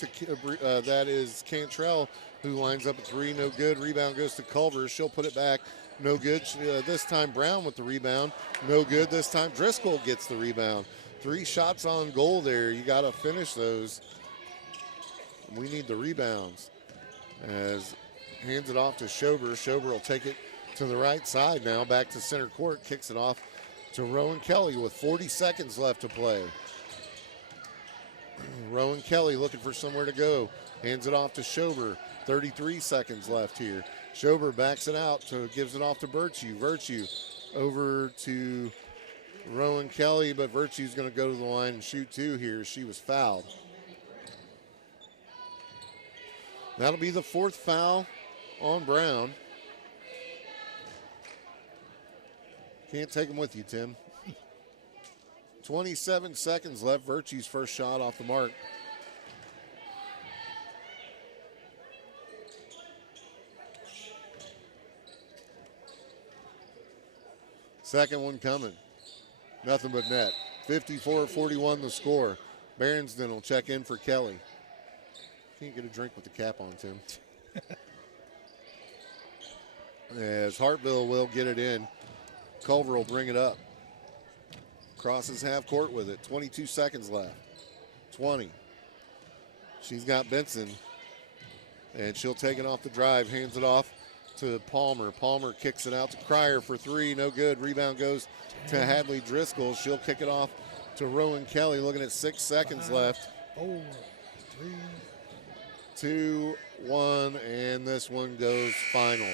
That is Cantrell, who lines up a 3, no good. Rebound goes to Culver. She'll put it back, no good. This time Brown with the rebound, no good. This time Driscoll gets the rebound. 3 shots on goal there. You got to finish those. We need the rebounds. As hands it off to Schober. Schober will take it to the right side now, back to center court, kicks it off to Rowan Kelly with 40 seconds left to play. Rowan Kelly looking for somewhere to go, hands it off to Schober, 33 seconds left here. Schober backs it out, gives it off to Virtue. Virtue over to Rowan Kelly, but Virtue's going to go to the line and shoot 2 here. She was fouled. That'll be the 4th foul on Brown. Can't take them with you, Tim. 27 seconds left. Virtue's first shot off the mark. Second one coming. Nothing but net. 54-41 the score. Berensden will check in for Kelly. Can't get a drink with the cap on, Tim. As Hartville will get it in. Culver will bring it up. Crosses half court with it. 22 seconds left. 20. She's got Benson. And she'll take it off the drive. Hands it off to Palmer. Palmer kicks it out to Cryer for 3. No good. Rebound goes to Hadley Driscoll. She'll kick it off to Rowan Kelly. Looking at 6 seconds left. 4, 3. 2, 1, and this one goes final.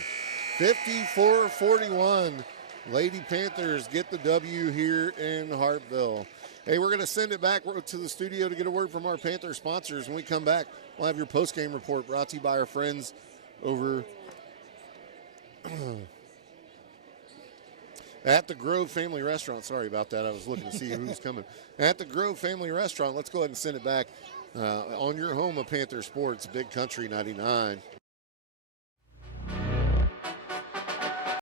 54-41. Lady Panthers get the W here in Hartville. Hey, we're going to send it back to the studio to get a word from our Panther sponsors. When we come back, we'll have your post-game report brought to you by our friends over at the Grove Family Restaurant. Sorry about that. I was looking to see who's coming. At the Grove Family Restaurant. Let's go ahead and send it back on your home of Panther Sports, Big Country 99.